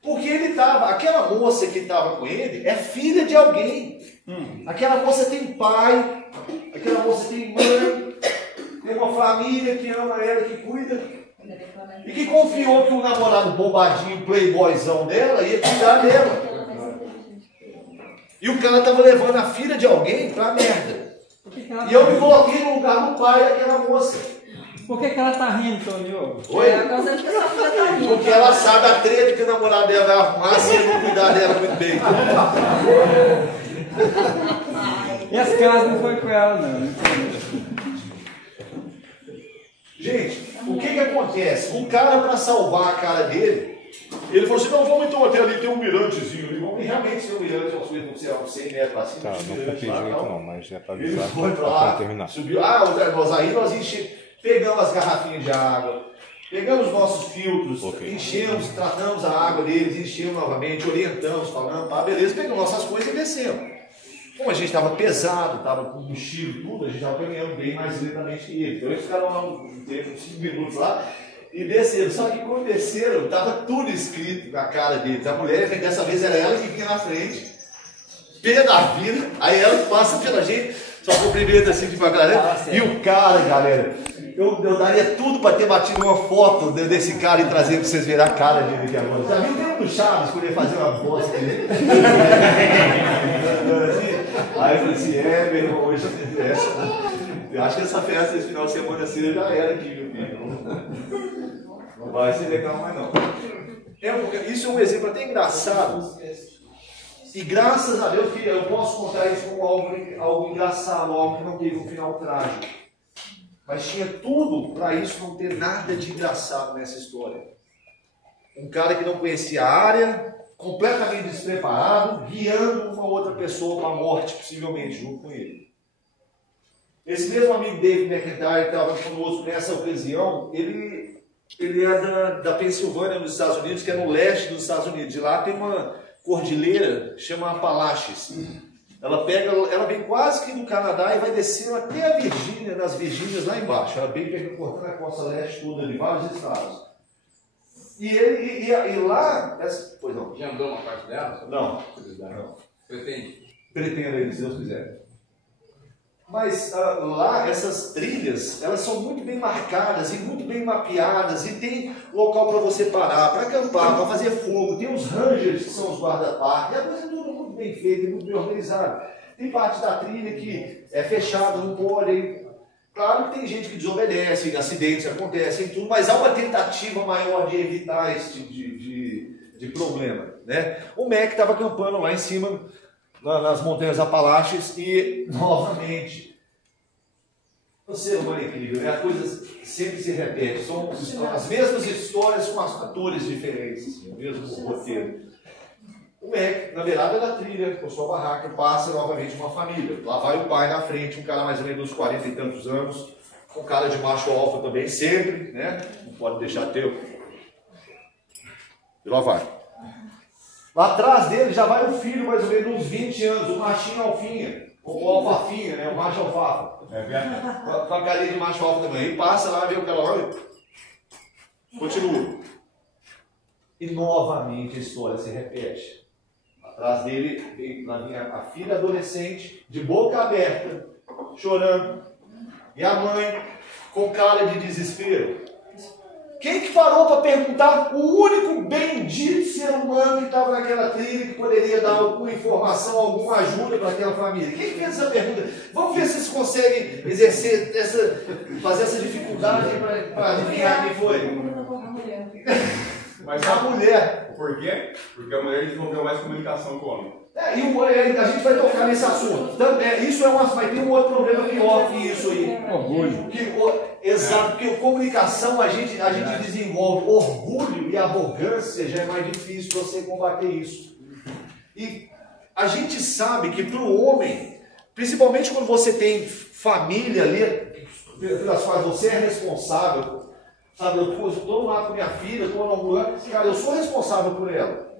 Porque ele estava, aquela moça que estava com ele é filha de alguém. Aquela moça tem pai, aquela moça tem mãe, tem uma família que ama ela, que cuida. E que confiou que o namorado bombadinho, playboyzão dela, ia cuidar dela. E o cara estava levando a filha de alguém pra merda. E eu me coloquei no lugar do pai daquela moça. Por que ela tá rindo, Tonio? Oi? É, a causa de que essa filha tá rindo. Porque ela sabe a treta que o namorado dela vai arrumar se ele não cuidar dela muito bem. E as casas não foi com ela, não. Gente, o que acontece? O cara, para salvar a cara dele, ele falou assim, não, vamos então até ali, tem um mirantezinho ali. E realmente tem um mirante, uma coisa, não sei, uns 100 metros para cima. Tá, não copiei direito não, mas é para Ele avisar foi pra para lá, terminar. subiu, nós enchemos, pegamos as garrafinhas de água, pegamos nossos filtros, enchemos, tratamos a água deles, enchemos novamente, orientamos, falando, tá, beleza, pegamos nossas coisas e descemos. Como a gente estava pesado, estava com mochila e tudo, a gente estava caminhando bem mais lentamente que ele. Então eles ficaram lá um tempo, 5 minutos lá, e desceram. Só que quando desceram, estava tudo escrito na cara deles. A mulher, dessa vez era ela que vinha na frente, pé da vida, aí ela passa pela gente, Só cumprimenta assim de galera. E o cara, galera, eu daria tudo para ter batido uma foto desse cara e trazer para vocês verem a cara dele aqui agora. Já viu o tempo do Chaves quando ele fazer uma voz dele? Aí eu falei assim, meu irmão, hoje eu acho que essa festa esse final de semana assim já era aqui, meu filho. Não vai ser legal mais não. Isso é um exemplo até engraçado. E graças a Deus que eu posso contar isso como algo engraçado, algo que não teve um final trágico. Mas tinha tudo para isso não ter nada de engraçado nessa história. Um cara que não conhecia a área, completamente despreparado, guiando uma outra pessoa para a morte, possivelmente, junto com ele. Esse mesmo amigo David McIntyre, que estava conosco nessa ocasião, ele é da Pensilvânia, nos Estados Unidos, que é no leste dos Estados Unidos. E lá tem uma cordilheira, chama Apalaches. Ela vem quase que do Canadá e vai descendo até a Virgínia, nas Virgínias lá embaixo. Ela vem cortando a costa leste toda de vários estados. E lá... Pois não. Já andou uma parte dela? Não. Pretendo aí, se Deus quiser. Mas lá, essas trilhas, elas são muito bem marcadas e muito bem mapeadas, e tem local para você parar, para acampar, para fazer fogo, tem os rangers que são os guarda-parque, a coisa é tudo muito bem feita e muito bem organizada. Tem parte da trilha que é fechada, não pode. Claro que tem gente que desobedece, acidentes acontecem, tudo, mas há uma tentativa maior de evitar esse tipo de problema, né? O Mac estava acampando lá em cima, nas montanhas Apalaches, e novamente o ser humano é incrível, né? A coisa sempre se repete, são as mesmas histórias com atores diferentes, assim, o mesmo roteiro. O Mac, na beirada da trilha, com sua barraca, passa novamente uma família. Lá vai o pai na frente, um cara mais ou menos uns 40 e tantos anos, com cara de macho alfa também, sempre, né? Não pode deixar teu. E lá vai. Lá atrás dele já vai um filho, mais ou menos uns 20 anos, o machinho alfinha, ou alfafinha, né? O macho alfafa. Com a carinha de macho alfa também. Ele passa lá, vê o cara, olha, continua. E novamente a história se repete. Atrás dele vinha a filha adolescente, de boca aberta, chorando. E a mãe com cara de desespero. Quem que parou para perguntar o único bendito ser humano que estava naquela trilha, que poderia dar alguma informação, alguma ajuda para aquela família? Quem que fez essa pergunta? Vamos ver se vocês conseguem fazer essa dificuldade para adivinhar quem foi. Mas a mulher. Por quê? Porque a mulher desenvolveu mais comunicação com o homem. E a gente vai tocar nesse assunto. Então, vai ter um outro problema pior que isso aí. Orgulho. Exato, porque a comunicação a gente desenvolve orgulho e arrogância, já é mais difícil você combater isso. E a gente sabe que para o homem, principalmente quando você tem família ali, pelas quais você é responsável, sabe, eu estou lá com minha filha, estou na ambulância, cara, eu sou responsável por ela.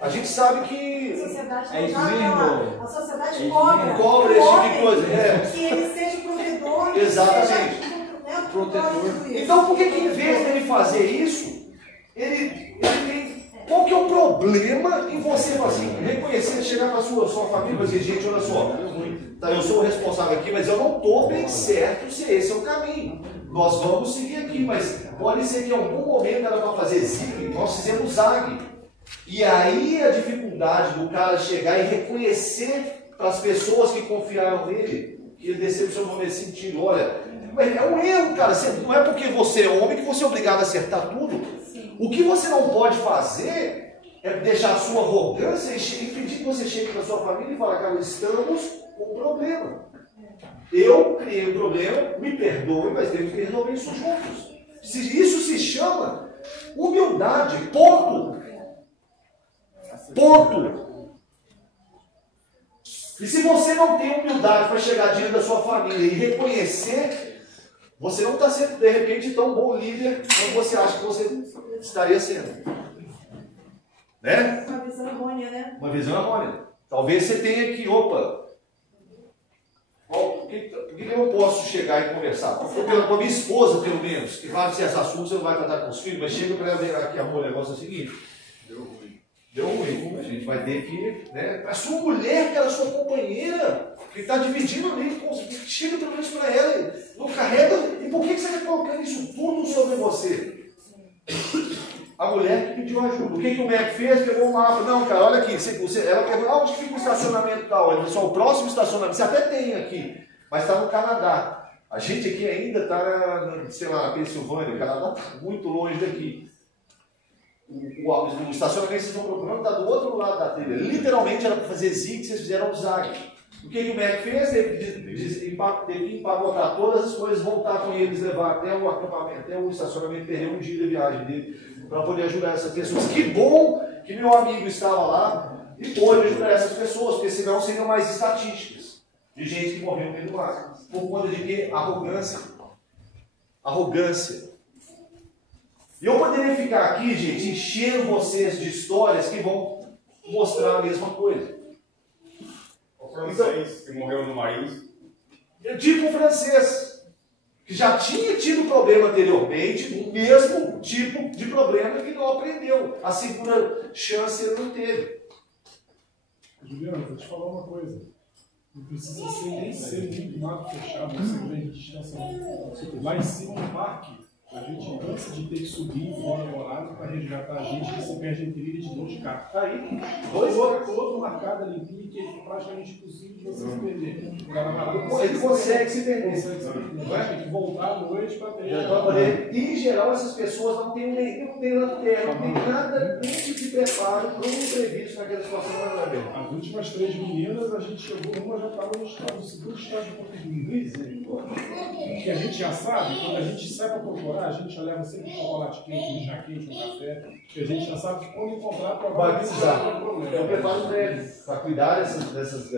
A gente sabe que a sociedade é isso mesmo. A sociedade cobra esse tipo de coisa. Que ele seja provedor, exatamente. Seja, protetor. Então por que em vez dele fazer isso, ele tem... Qual que é o problema em você assim, reconhecer, chegar para a sua família e dizer, gente, olha só, eu sou o responsável aqui, mas eu não estou bem certo se esse é o caminho. Nós vamos seguir aqui, mas pode ser que em algum momento era para fazer zig, nós fizemos zag. E aí a dificuldade do cara chegar e reconhecer para as pessoas que confiaram nele, que ele decepcionou nesse sentido. Olha, é um erro, cara. Não é porque você é homem que você é obrigado a acertar tudo. Sim. O que você não pode fazer é deixar a sua arrogância e impedir que você chegue para a sua família e falar, cara, estamos com um problema. Eu criei um problema, me perdoe, mas temos que resolver isso juntos. Isso se chama humildade, ponto. Ponto. E se você não tem humildade para chegar diante da sua família e reconhecer, você não está sendo, de repente, tão bom líder como você acha que você estaria sendo. Né? Uma visão errônea, né? Uma visão errônea. Talvez você tenha que, por que eu não posso chegar e conversar? Com a minha esposa, pelo menos, que vai ser esse assunto, você não vai tratar com os filhos, mas chega para ela ver aqui, amor, o negócio é o seguinte. Deu ruim. A gente vai ter que, né? A sua mulher, que era sua companheira, Ele está dividindo ali, chega pelo menos para ela, não carrega. E por que você está colocando isso tudo sobre você? A mulher que pediu ajuda. O que o Mac fez? Pegou o mapa. Não, cara, olha aqui. Ela perguntou, onde fica o estacionamento tal? Ele disse, o próximo estacionamento, você até tem aqui, mas está no Canadá. A gente aqui ainda está, sei lá, na Pensilvânia. O Canadá está muito longe daqui. O estacionamento que vocês estão procurando está do outro lado da trilha. Literalmente era para fazer zigue, vocês fizeram zag. O que o Mac fez? Teve que empacotar todas as coisas, voltar com eles, levar até o acampamento, até o estacionamento, perder um dia de viagem dele, para poder ajudar essas pessoas. Que bom que meu amigo estava lá e pôde ajudar essas pessoas, porque senão seriam mais estatísticas de gente que morreu no meio do mar. Por conta de quê? Arrogância. Arrogância. E eu poderia ficar aqui, gente, enchendo vocês de histórias que vão mostrar a mesma coisa. O francês que morreu no Marins. Tipo o francês, que já tinha tido problema anteriormente, o mesmo tipo de problema que não aprendeu. A segunda chance ele não teve. Juliano, vou te falar uma coisa. Não precisa nem ser muito mato fechado, não ser grande distância. Lá em cima no parque, a gente cansa de ter que subir fora do horário para resgatar a gente que se perde em trilha de 2 carros. Tá aí. Dois horas todo marcado, limpinho, que é praticamente impossível de você se perder. O cara vai lá, Ele consegue se perder. Tem que voltar à noite para ter. E em geral essas pessoas não têm lanterna, não tem nada, nem tipo de preparo para um imprevisto naquela situação maravilhosa. As últimas 3 meninas, a gente chegou, uma já estava no segundo estágio de português. Que a gente já sabe, quando a gente sai para procurar, a gente leva sempre um chocolate quente, um chá quente, um café, que a gente já sabe que quando encontrar, vai precisar. Eu preparo prédio para cuidar dessas.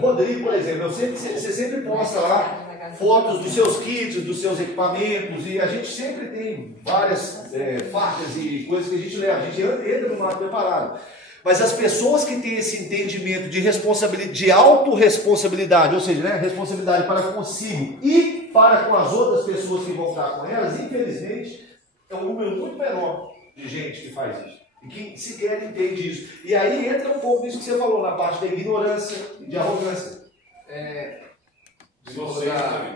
Rodrigo, por exemplo, você sempre posta lá fotos dos seus kits, dos seus equipamentos, e a gente sempre tem várias facas e coisas que a gente leva. A gente entra no mato preparado. Mas as pessoas que têm esse entendimento de responsabilidade, de autorresponsabilidade, ou seja, responsabilidade para consigo e para com as outras pessoas que vão estar com elas, infelizmente, é um número muito menor de gente que faz isso. E que sequer entende isso. E aí entra um pouco disso que você falou, na parte da ignorância e de arrogância.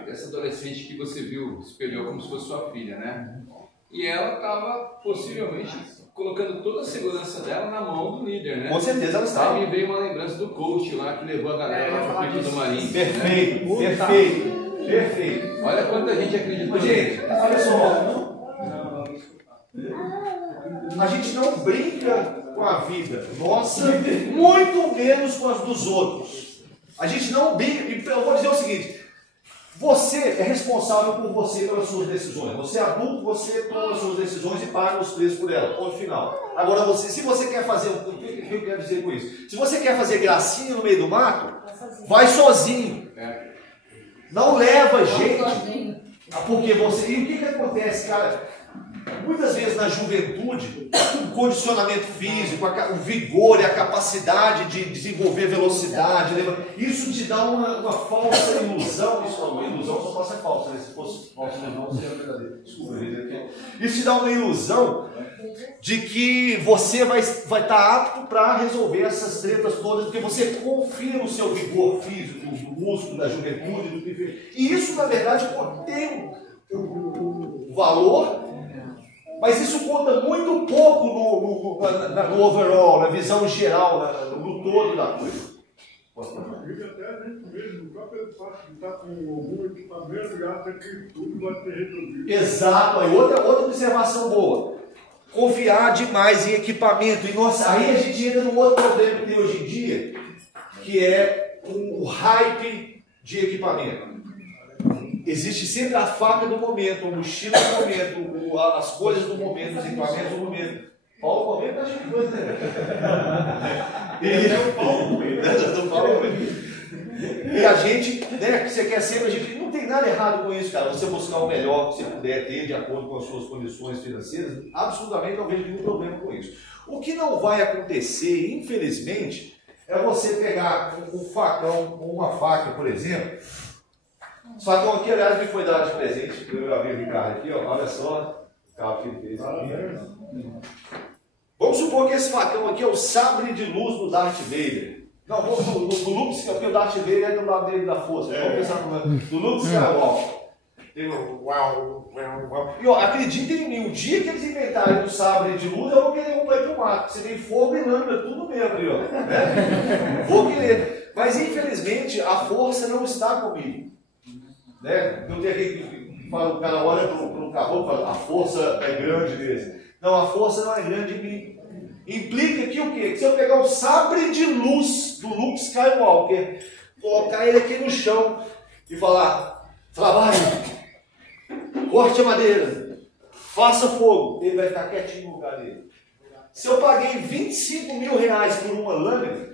Essa adolescente que você viu, espelhou como se fosse sua filha, né? E ela estava possivelmente colocando toda a segurança dela na mão do líder, né? Com certeza ela estava. Aí me veio uma lembrança do coach lá que levou a galera lá para o pico do Marins. Perfeito, né? perfeito. Olha quanta gente acreditou. Gente, olha só. A gente não brinca com a vida nossa, muito menos com as dos outros. A gente não brinca. E eu vou dizer o seguinte: você é responsável por você pelas suas decisões. Você é adulto, você toma as suas decisões e paga os preços por elas. Ponto final. Agora, se você quer fazer. O que eu quero dizer com isso? Se você quer fazer gracinha no meio do mato, vai sozinho. Não leva gente. Porque você. E o que acontece, cara? Muitas vezes na juventude, o condicionamento físico, o vigor e a capacidade de desenvolver velocidade, isso te dá uma falsa ilusão. Uma ilusão só pode ser falsa, né? Se fosse falsa não seria verdadeira. Desculpa, isso te dá uma ilusão de que você vai estar apto para resolver essas tretas todas, porque você confia no seu vigor físico, no músculo da juventude, do que. E isso, na verdade, tem um valor. Mas isso conta muito pouco no overall, na visão geral, no todo da coisa. Até mesmo, o próprio fato de estar com algum equipamento e acha que tudo vai ser resolvido. Exato, aí outra observação boa. Confiar demais em equipamento. E nossa, aí a gente entra num outro problema que tem hoje em dia, que é o hype de equipamento. Existe sempre a faca do momento, a mochila do momento, as coisas do momento, os equipamentos do momento. Paulo do momento, acho que coisa, né? E o Paulo do momento. E a gente, né, que você quer sempre, a gente não tem nada errado com isso, cara. Você buscar o melhor que você puder ter de acordo com as suas condições financeiras, absolutamente não vejo nenhum problema com isso. O que não vai acontecer, infelizmente, é você pegar um facão ou uma faca, por exemplo. Esse facão aqui, aliás, me foi dado de presente pelo meu amigo Ricardo aqui, ó. Olha só o carro que ele fez aqui. Vamos supor que esse facão aqui é o sabre de luz do Darth Vader. Não, do Luke Skywalker, porque o Darth Vader é do lado dele da força. Vamos pensar do Luke Skywalker. E ó, acreditem em mim, o dia que eles inventarem o sabre de luz, eu vou querer um ir pro mato. Você tem fogo e lâmina, tudo mesmo ali, ó. Né? Vou querer. Mas infelizmente a força não está comigo. Né? Não tem aquele que fala, o cara olha pro caboclo e fala, a força é grande mesmo. Não, a força não é grande em mim. Implica que o quê? Que se eu pegar o sabre de luz do Luke Skywalker, colocar ele aqui no chão e falar, trabalhe, corte a madeira, faça fogo, ele vai ficar quietinho no lugar dele. Se eu paguei 25 mil reais por uma lâmina,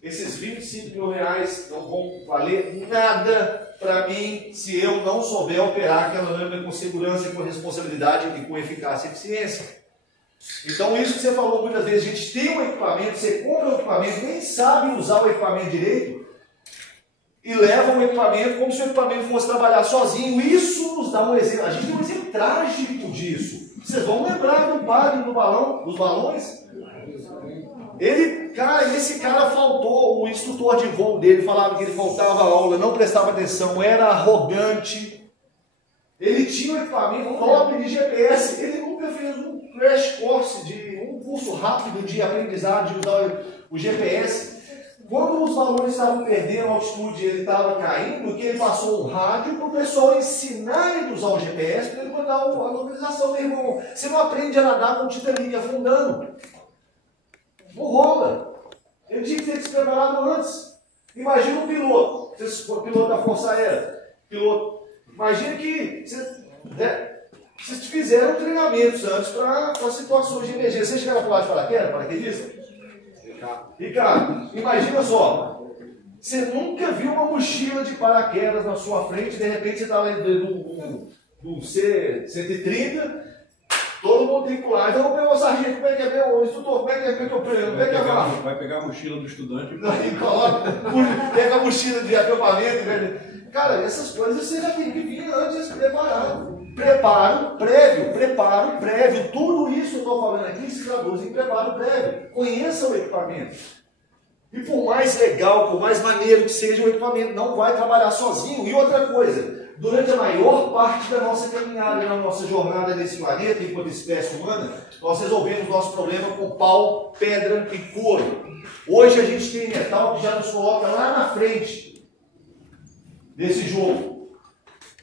esses 25 mil reais não vão valer nada para mim se eu não souber operar aquela lâmina com segurança, com responsabilidade e com eficácia e eficiência. Então isso que você falou muitas vezes, a gente tem um equipamento, você compra um equipamento, nem sabe usar o equipamento direito e leva o equipamento como se o equipamento fosse trabalhar sozinho. Isso nos dá um exemplo, a gente tem um exemplo trágico disso. Vocês vão lembrar do padre do balão, dos balões? Esse cara faltou, o instrutor de voo dele falava que ele faltava aula, não prestava atenção, era arrogante. Ele tinha um equipamento top de GPS, ele nunca fez um crash course, um curso rápido de aprendizado, de usar o GPS. Quando os balões estavam perdendo a altitude e ele estava caindo, que ele passou um rádio para o pessoal ensinar ele a usar o GPS, para ele mandar a localização. Meu irmão, você não aprende a nadar com o Titanic afundando. Não rola. Ele tinha que ter se preparado antes. Imagina um piloto, piloto da Força Aérea, piloto. Imagina que vocês fizeram treinamentos antes para situações de emergência. Vocês chegaram a pular de paraquedista? Ricardo, imagina só. Você nunca viu uma mochila de paraquedas na sua frente, de repente você está lá no C-130, todo mundo tem que pular. Então, meu sargento, como é que é meu instrutor? Como é que eu prendo? Como é que é a Vai pegar a mochila do estudante e coloca, pega a mochila de acampamento. Cara, essas coisas você já tem que vir antes preparado. Preparo prévio. Tudo isso eu estou falando aqui, se traduz em preparo prévio. Conheça o equipamento. E por mais legal, por mais maneiro que seja o equipamento, não vai trabalhar sozinho. E outra coisa, durante a maior parte da nossa caminhada, na nossa jornada nesse planeta, enquanto espécie humana, nós resolvemos nosso problema com pau, pedra e couro. Hoje a gente tem metal que já nos coloca lá na frente desse jogo.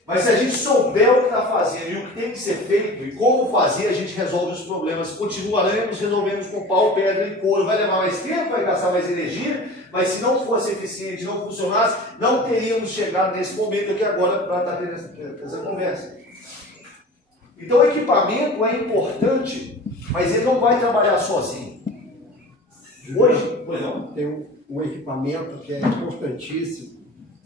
Mas se a gente souber o que está fazendo e o que tem que ser feito e como fazer, a gente resolve os problemas. Continuaremos resolvendo com pau, pedra e couro. Vai levar mais tempo, vai gastar mais energia, mas se não fosse eficiente, não funcionasse, não teríamos chegado nesse momento aqui agora para estar tendo essa conversa. Então o equipamento é importante, mas ele não vai trabalhar sozinho. Hoje, pois não. Tem um equipamento que é importantíssimo,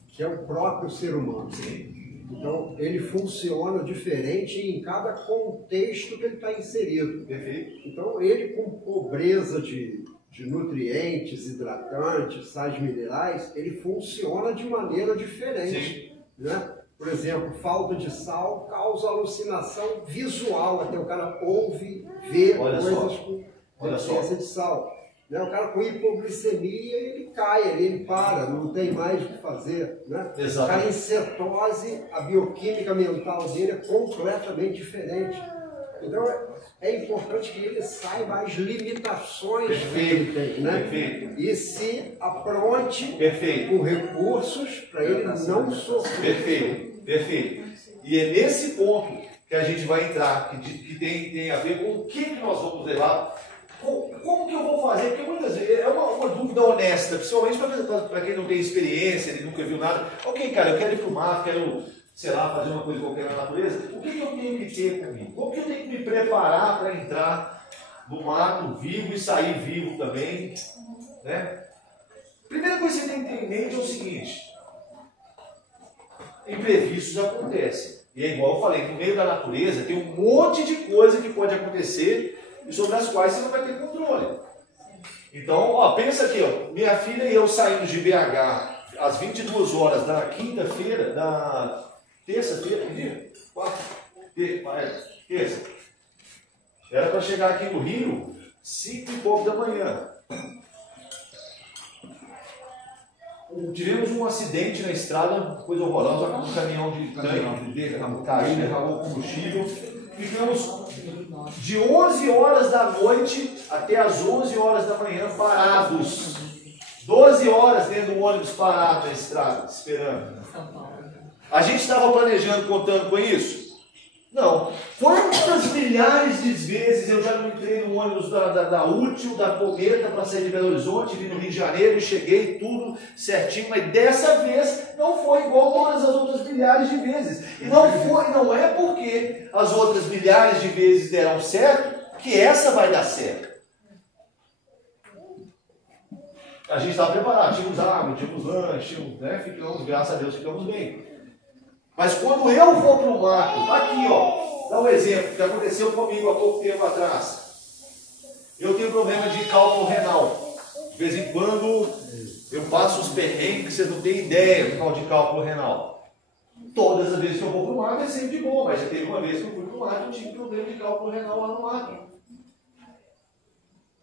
que é o próprio ser humano. Sim. Então, ele funciona diferente em cada contexto que ele está inserido. Perfeito. Então, ele com pobreza de nutrientes, hidratantes, sais minerais, ele funciona de maneira diferente. Né? Por exemplo, falta de sal causa alucinação visual, até o cara ouve, vê coisas com deficiência de sal. Né? O cara com hipoglicemia, ele cai, ele para, não tem mais o que fazer. Né? O cara em cetose, a bioquímica mental dele é completamente diferente. Então é importante que ele saiba as limitações que ele tem, né? E se apronte com recursos para ele não sofrer. Perfeito. E é nesse ponto que a gente vai entrar, que tem a ver com o que nós vamos levar. Como que eu vou fazer? Porque muitas vezes é uma dúvida honesta, principalmente para quem não tem experiência, ele nunca viu nada. Ok, cara, eu quero ir para o mar, quero, sei lá, fazer uma coisa qualquer na natureza. O que eu tenho que ter comigo? Como que eu tenho que me preparar para entrar no mato vivo e sair vivo também? Né? Primeira coisa que você tem que ter em mente é o seguinte: imprevistos acontecem. E é igual eu falei, no meio da natureza tem um monte de coisa que pode acontecer e sobre as quais você não vai ter controle. Então, ó, pensa aqui, ó, minha filha e eu saímos de BH às 22 horas da quinta-feira, da terça-feira, que dia? Terça. Era para chegar aqui no Rio 5 e pouco da manhã. tivemos um acidente na estrada, coisa horrorosa, um caminhão de tanque caiu, derramou combustível. Ficamos de 11 horas da noite até as 11 horas da manhã parados. 12 horas dentro do ônibus parado na estrada, esperando. A gente estava planejando, contando com isso? Não. Quantas milhares de vezes eu já não entrei no ônibus da Útil, da Cometa, para sair de Belo Horizonte, vim no Rio de Janeiro e cheguei tudo certinho, mas dessa vez não foi igual todas as outras milhares de vezes. E não é porque as outras milhares de vezes deram certo que essa vai dar certo. A gente estava preparado, tínhamos água, tínhamos lanche, né? Ficamos, graças a Deus, ficamos bem. Mas quando eu vou para o mato, aqui ó, dá um exemplo que aconteceu comigo há pouco tempo atrás. Eu tenho problema de cálculo renal. De vez em quando eu passo os perrengues que vocês não têm ideia de cálculo renal. Todas as vezes que eu vou para o mato é sempre de boa, mas já teve uma vez que eu fui para o mato e eu tive problema de cálculo renal lá no mato.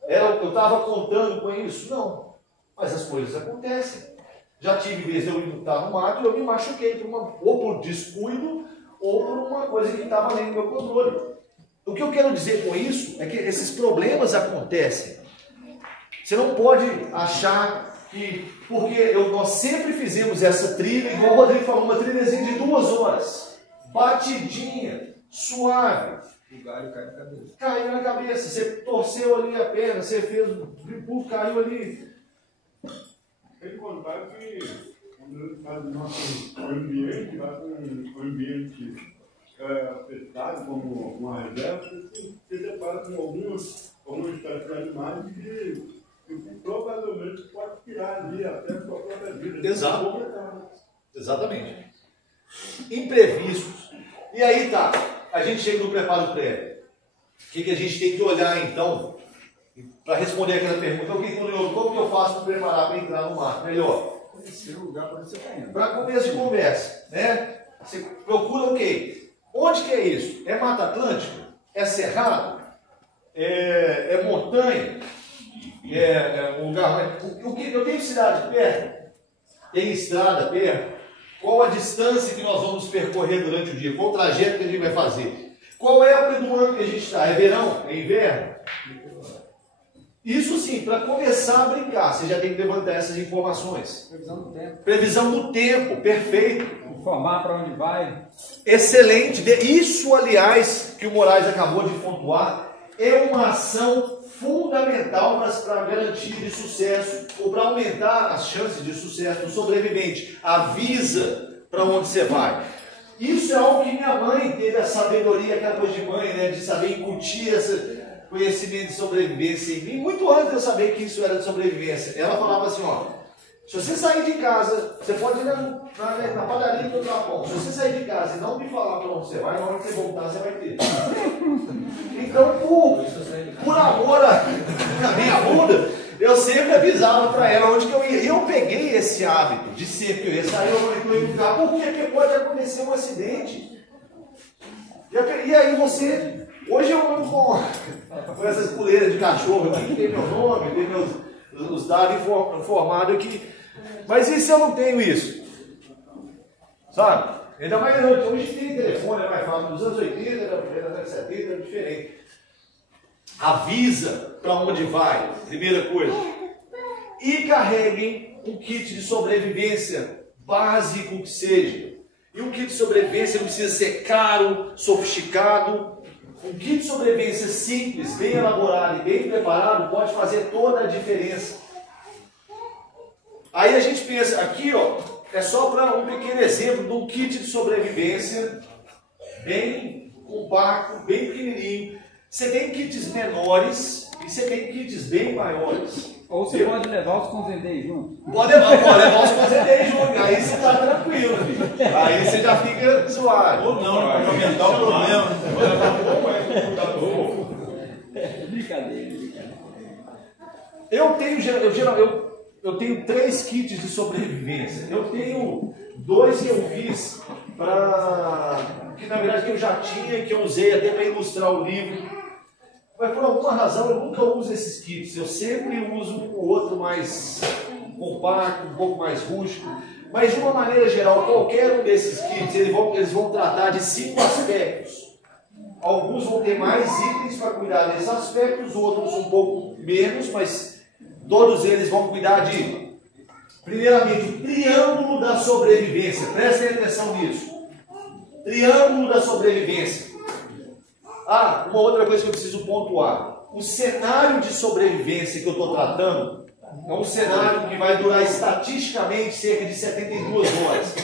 Eu estava contando com isso? Não. Mas as coisas acontecem. Já tive vezes eu estar no mato e eu me machuquei ou por descuido ou por uma coisa que estava além do meu controle. O que eu quero dizer com isso é que esses problemas acontecem. Você não pode achar que, porque nós sempre fizemos essa trilha, igual o Rodrigo falou, uma trilhazinha de 2 horas, batidinha, suave. O galho cai na cabeça. Caiu na cabeça, você torceu ali a perna, você fez, caiu ali. Tem que contar que quando ele faz o nosso ambiente, lá com um ambiente fechado, como uma reserva, você depara com alguma espécie de animais que provavelmente pode tirar ali até a sua própria vida. Exato. Exatamente. Imprevistos. E aí tá, a gente chega no preparo prévio. O que a gente tem que olhar então? Para responder aquela pergunta, como que eu faço para preparar para entrar no mato? Melhor. Conhecer o lugar para onde você está indo. Para começo de conversa, né? Você procura o quê? Onde que é isso? É Mata Atlântica? É Cerrado? É montanha? É um lugar... Eu tenho cidade perto? Tem estrada perto? Qual a distância que nós vamos percorrer durante o dia? Qual o trajeto que a gente vai fazer? Qual é a época do ano que a gente está? É verão? É inverno? Isso sim, para começar a brincar, você já tem que levantar essas informações. Previsão do tempo. Previsão do tempo, perfeito. Informar para onde vai. Excelente. Isso, aliás, que o Moraes acabou de pontuar, é uma ação fundamental para garantir de sucesso, ou para aumentar as chances de sucesso do sobrevivente. Avisa para onde você vai. Isso é algo que minha mãe teve a sabedoria, aquela coisa de mãe, né, de saber incutir esse conhecimento de sobrevivência em mim, muito antes de eu saber que isso era de sobrevivência. Ela falava assim, ó, se você sair de casa, você pode ir na padaria do Japão, se você sair de casa e não me falar para onde você vai, na hora que você voltar, você vai ter. Então, por amor à minha bunda, eu sempre avisava para ela onde que eu ia. E eu peguei esse hábito de sempre que eu ia sair, eu falei, no carro, por que pode acontecer um acidente? E aí você... Hoje eu ando com essas coleiras de cachorro aqui, que tem meu nome, tem os dados informados aqui. Mas e se eu não tenho isso? Sabe? Ainda mais hoje tem telefone, é mais fácil. Nos anos 80, nos anos 70 era diferente. Avisa para onde vai, primeira coisa. E carreguem um kit de sobrevivência básico que seja. E um kit de sobrevivência não precisa ser caro, sofisticado. Um kit de sobrevivência simples, bem elaborado e bem preparado pode fazer toda a diferença. Aí a gente pensa, aqui ó, é só para um pequeno exemplo de um kit de sobrevivência bem compacto, bem pequenininho. Você tem kits menores e você tem kits bem maiores. Ou você pode levar os conzendei junto. Pode levar os conzendei junto, aí você está tranquilo, filho. Aí você já fica suave. Ou não, para aumentar o problema. Brincadeira. Eu tenho 3 kits de sobrevivência. Eu tenho 2 que eu fiz que na verdade que eu já tinha, que eu usei até para ilustrar o livro. Mas por alguma razão eu nunca uso esses kits. Eu sempre uso um ou outro mais compacto, um pouco mais rústico. Mas de uma maneira geral, qualquer um desses kits, eles vão tratar de 5 aspectos. Alguns vão ter mais itens para cuidar desses aspectos, outros um pouco menos, mas todos eles vão cuidar de, primeiramente, o triângulo da sobrevivência. Prestem atenção nisso. Triângulo da sobrevivência. Ah, uma outra coisa que eu preciso pontuar. O cenário de sobrevivência que eu estou tratando é um cenário que vai durar estatisticamente cerca de 72 horas.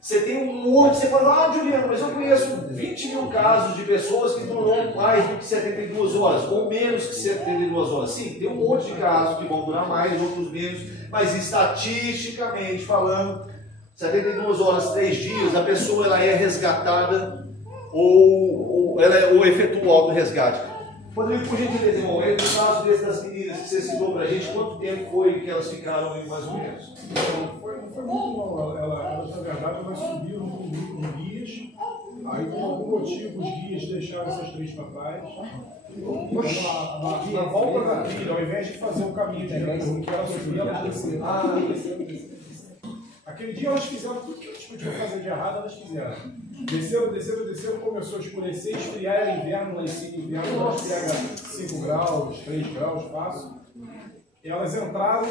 Você tem um monte, você fala, Juliano, mas eu conheço 20 mil casos de pessoas que duram mais do que 72 horas, ou menos que 72 horas. Sim, tem um monte de casos que vão durar mais, outros menos, mas estatisticamente falando, 72 horas, 3 dias, a pessoa ela é resgatada ou efetua o auto-resgate. Rodrigo, por gentileza, irmão, no caso das meninas que você citou pra gente, quanto tempo foi que elas ficaram aí, mais ou menos? Não foi muito longo. Elas, na verdade, elas subiram com guias, aí por algum motivo os guias deixaram essas 3 para trás. Na volta da trilha, ao invés de fazer o caminho de retorno que elas subiam, elas desceram. Aquele dia elas fizeram tudo que elas podiam fazer de errado, elas fizeram. Desceram, começou a escurecer, esfriar, era inverno lá em cima, inverno nós pega 5 graus, 3 graus, fácil. E elas entraram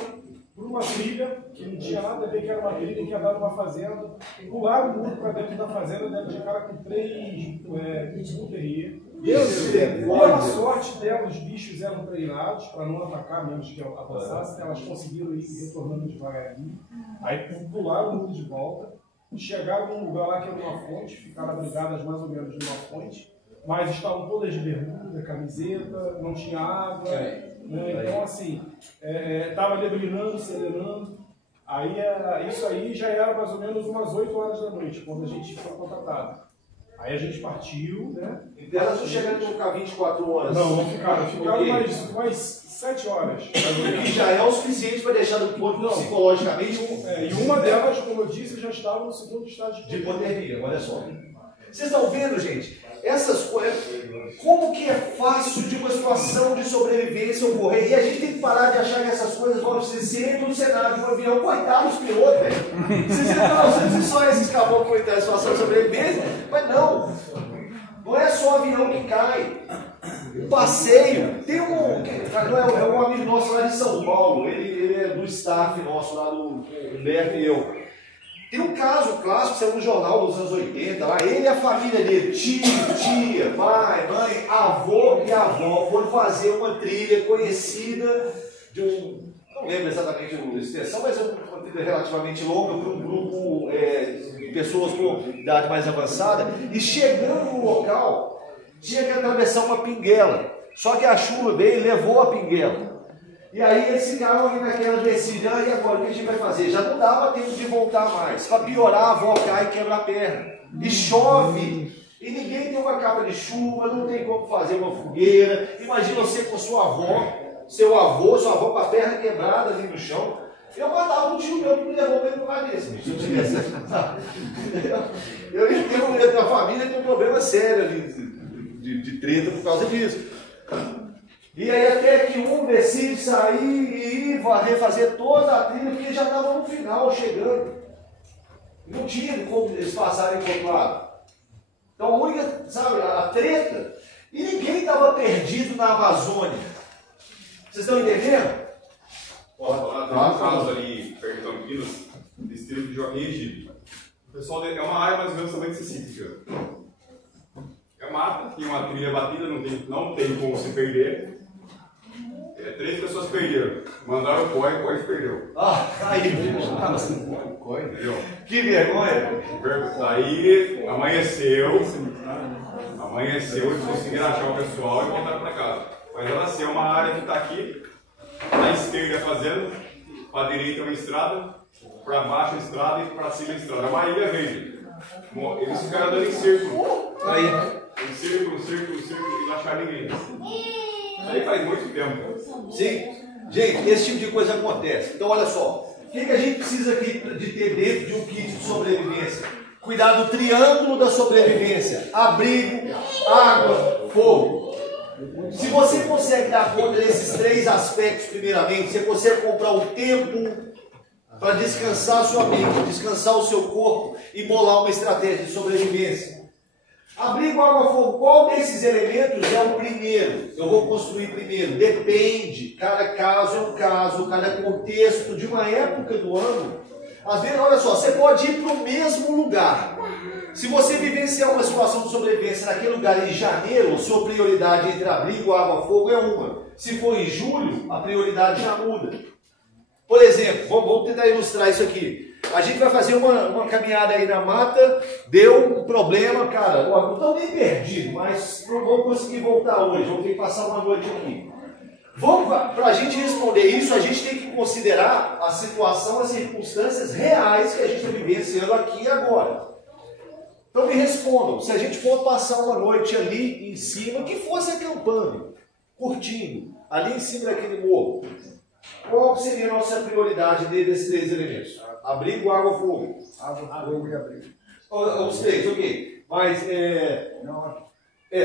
por uma trilha, que não tinha nada a ver, que era uma trilha que ia dar numa fazenda, pularam o muro para dentro da fazenda, deram de cara com 3 terriers. Pela sorte dela, os bichos eram treinados para não atacar, menos que avançassem, elas conseguiram ir retornando devagarinho. Aí pularam o muro de volta, chegaram num lugar lá que era uma fonte, ficaram abrigadas mais ou menos numa fonte, mas estavam todas de bermuda, camiseta, não tinha água, né? Então assim, estava debrinando, serenando. Aí isso aí já era mais ou menos umas 8 horas da noite, quando a gente foi contatado. Aí a gente partiu, né? Então elas não chegaram a ficar 24 horas? Não ficaram mais 7 horas. Que já é o suficiente para deixar do ponto psicologicamente. E uma delas, como eu disse, já estava no segundo estágio de hipotermia, olha só. Vocês estão vendo, gente? Essas coisas, como que é fácil de uma situação de sobrevivência ocorrer? E a gente tem que parar de achar que essas coisas vão ser entra no cenário de um avião, coitado dos pilotos, velho. Vocês só esses caboclos que estão em situação de sobrevivência, mas não é só avião que cai. O passeio, tem um amigo nosso lá de São Paulo, ele é do staff nosso lá do Humberto e eu. Tem um caso clássico, saiu no jornal dos anos 80, lá, ele e a família dele, tio, tia, pai, mãe, avô e avó, foram fazer uma trilha conhecida de um, não lembro exatamente a extensão, mas uma trilha relativamente longa para um grupo de pessoas com idade mais avançada, e chegando no local, tinha que atravessar uma pinguela, só que a chuva veio e levou a pinguela. E aí eles ficaram ali naquela decisão, e agora o que a gente vai fazer? Já não dava tempo de voltar mais. Para piorar, a avó cai e quebra a perna. E chove, e ninguém tem uma capa de chuva, não tem como fazer uma fogueira. Imagina você com sua avó, seu avô, sua avó com a perna quebrada ali no chão. Eu matava um tio meu que me levou para lugar desse. Eu entendo, a família tem um problema sério ali de treta por causa disso. E aí até que um decide sair e ir refazer toda a trilha, porque já estava no final, chegando. Não tinha como eles passarem por outro lado. Então a única, sabe, a treta, e ninguém estava perdido na Amazônia. Vocês estão entendendo? Posso falar? Tem um caso ali, perto de Campinas, distrito de Joaquim Egito. O pessoal é uma área mais ou menos também de Cecília. É mata, tem uma trilha batida, não tem como se perder. 3 pessoas perderam. Mandaram o COI perdeu. Aí, entendeu? Que vergonha. Aí amanheceu, eles conseguiram achar o pessoal e voltaram para casa. Mas ela assim, é uma área que está aqui, à esquerda é fazenda, para a direita é uma estrada, para baixo a estrada e para cima a estrada. É uma ilha verde. Eles ficaram andando em círculo. Em círculo, e não acharam ninguém. Isso aí faz muito tempo. Sim. Gente, esse tipo de coisa acontece. Então, olha só. O que a gente precisa aqui de ter dentro de um kit de sobrevivência? Cuidar do triângulo da sobrevivência. Abrigo, água, fogo. Se você consegue dar conta desses 3 aspectos primeiramente, você consegue comprar o tempo para descansar a sua mente, descansar o seu corpo e bolar uma estratégia de sobrevivência. Abrigo, água, fogo. Qual desses elementos é o primeiro? Eu vou construir primeiro. Depende. Cada caso é um caso, cada contexto de uma época do ano. Às vezes, olha só, você pode ir para o mesmo lugar. Se você vivenciar uma situação de sobrevivência naquele lugar em janeiro, a sua prioridade entre abrigo, água, fogo é uma. Se for em julho, a prioridade já muda. Por exemplo, vamos tentar ilustrar isso aqui. A gente vai fazer uma caminhada aí na mata, deu um problema, cara, não estou nem perdido, mas não vou conseguir voltar hoje, vou ter que passar uma noite aqui. Para a gente responder isso, a gente tem que considerar a situação, as circunstâncias reais que a gente está vivenciando aqui e agora. Então me respondam, se a gente for passar uma noite ali em cima, que fosse acampando, curtindo, ali em cima daquele morro, qual seria a nossa prioridade desses três elementos? Abrigo, água, fogo. Água, fogo e abrigo. Os três, ok. Mas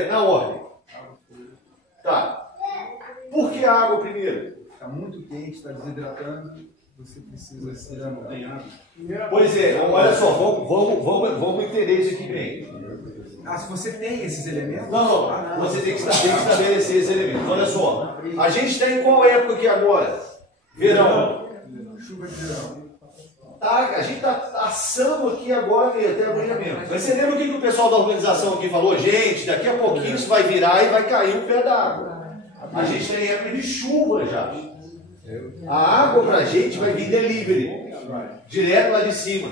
na ordem. Tá. Por que a água primeiro? Está muito quente, está desidratando, você precisa se amontanhar. Pois é, olha só, vamos entender isso aqui bem. Se você tem esses elementos? Não, você tem que estabelecer esses elementos. Olha só, a gente está em qual época aqui agora? Verão. Chuva de verão. A gente está assando aqui agora mesmo, até amanhã mesmo. Mas você lembra o que o pessoal da organização aqui falou? Gente, daqui a pouquinho isso vai virar e vai cair um pé d'água. A gente está em época de chuva já. A água para a gente vai vir delivery, direto lá de cima.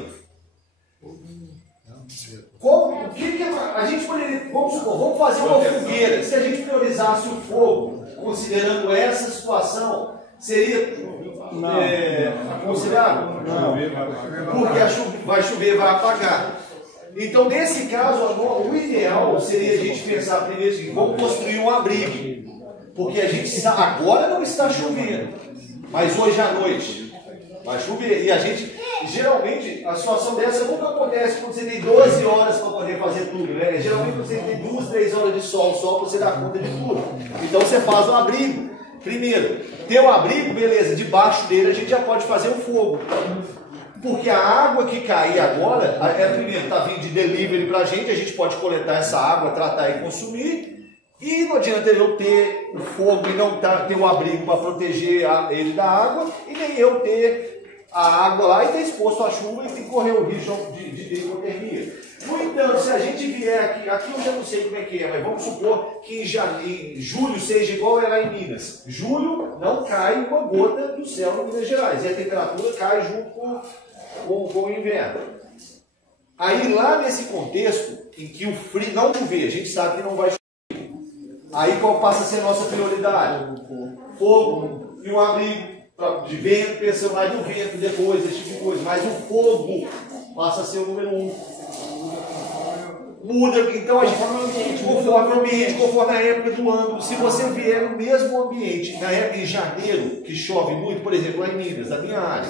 O que a gente poderia, vamos supor, vamos fazer uma fogueira. Se a gente priorizasse o fogo, considerando essa situação, seria aconselhável? Não. Porque vai chover, vai apagar. Então, nesse caso, o ideal seria a gente pensar primeiro assim, vamos construir um abrigo. Porque a gente agora não está chovendo, mas hoje à noite vai chover. E a gente, geralmente, a situação dessa nunca acontece quando você tem 12 horas para poder fazer tudo, né? Geralmente você tem 2, 3 horas de sol só para você dar conta de tudo. Então você faz um abrigo. Primeiro, tem um abrigo, beleza, debaixo dele a gente já pode fazer um fogo. Porque a água que cair agora, primeiro, está vindo de delivery para a gente pode coletar essa água, tratar e consumir. E não adianta eu ter o fogo e não ter o abrigo para proteger ele da água, e nem eu ter a água lá e estar exposto à chuva e tem que correr o risco de hipotermia. No entanto, se a gente vier aqui eu já não sei como é que é, mas vamos supor que em julho seja igual é lá em Minas. Julho não cai uma gota do céu em Minas Gerais, e a temperatura cai junto com o inverno. Aí lá nesse contexto, em que o frio não chover, a gente sabe que não vai chover. Aí qual passa a ser a nossa prioridade? Fogo e um abrigo de vento, pensando mais no vento depois, esse tipo de coisa. Mas o fogo passa a ser o número 1. Muda, então a gente conforme o ambiente, conforme a época do ano. Se você vier no mesmo ambiente, na época de janeiro, que chove muito, por exemplo, lá em Minas, na minha área,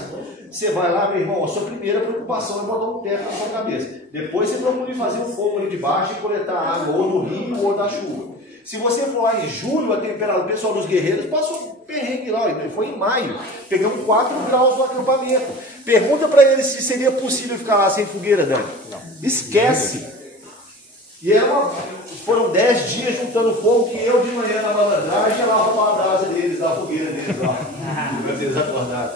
você vai lá, meu irmão, a sua primeira preocupação é botar um teto na sua cabeça. Depois você procura fazer um fogo ali de baixo e coletar água, ou do rio ou da chuva. Se você for lá em julho, a temperatura, o pessoal dos guerreiros passou um perrengue lá, foi em maio, pegamos 4 graus no acampamento. Pergunta para eles se seria possível ficar lá sem fogueira, Dani. Esquece. E foram 10 dias juntando fogo que eu de manhã na malandragem ia lá arrumar a brasa deles, da fogueira deles lá, quando eles acordaram.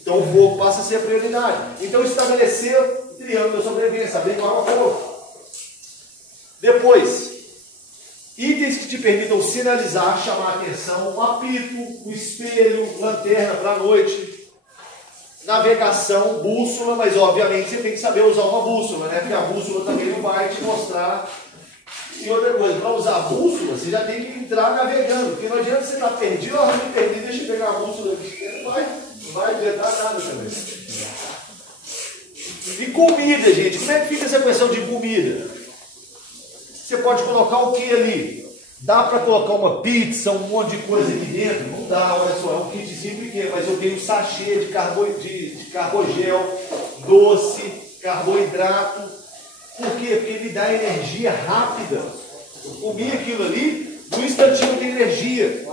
Então o fogo passa a ser a prioridade. Então estabelecer o triângulo da sobrevivência, abrir com água, fogo. Depois, itens que te permitam sinalizar, chamar a atenção, um apito, um espelho, lanterna para a noite, navegação, bússola, mas obviamente você tem que saber usar uma bússola, né? Porque a bússola também não vai te mostrar. E outra coisa, para usar a bússola, você já tem que entrar navegando, porque não adianta você estar perdido, me perdi, deixa eu pegar a bússola aqui, não vai adiantar nada também. E comida, gente, como é que fica essa questão de comida? Você pode colocar o que ali? Dá para colocar uma pizza, um monte de coisa aqui dentro? Não dá, olha só, é um kitzinho pequeno, mas eu tenho um sachê de carbogel, doce, carboidrato. Por quê? Porque ele dá energia rápida. Eu comi aquilo ali, no instantinho tem energia.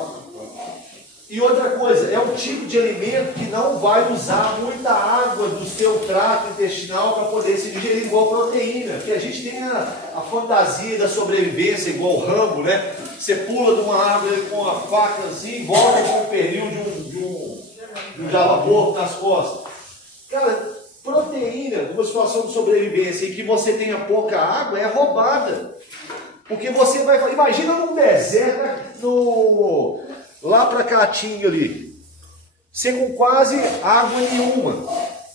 E outra coisa, é um tipo de alimento que não vai usar muita água do seu trato intestinal para poder se digerir, igual proteína. Porque a gente tem a fantasia da sobrevivência, igual o Rambo, né? Você pula de uma árvore com a faca assim, volta com o pernil de um java-porco nas costas. Cara, proteína, numa situação de sobrevivência em que você tenha pouca água, é roubada. Porque você vai... Imagina num deserto, lá para Caatinga ali, você com quase água nenhuma.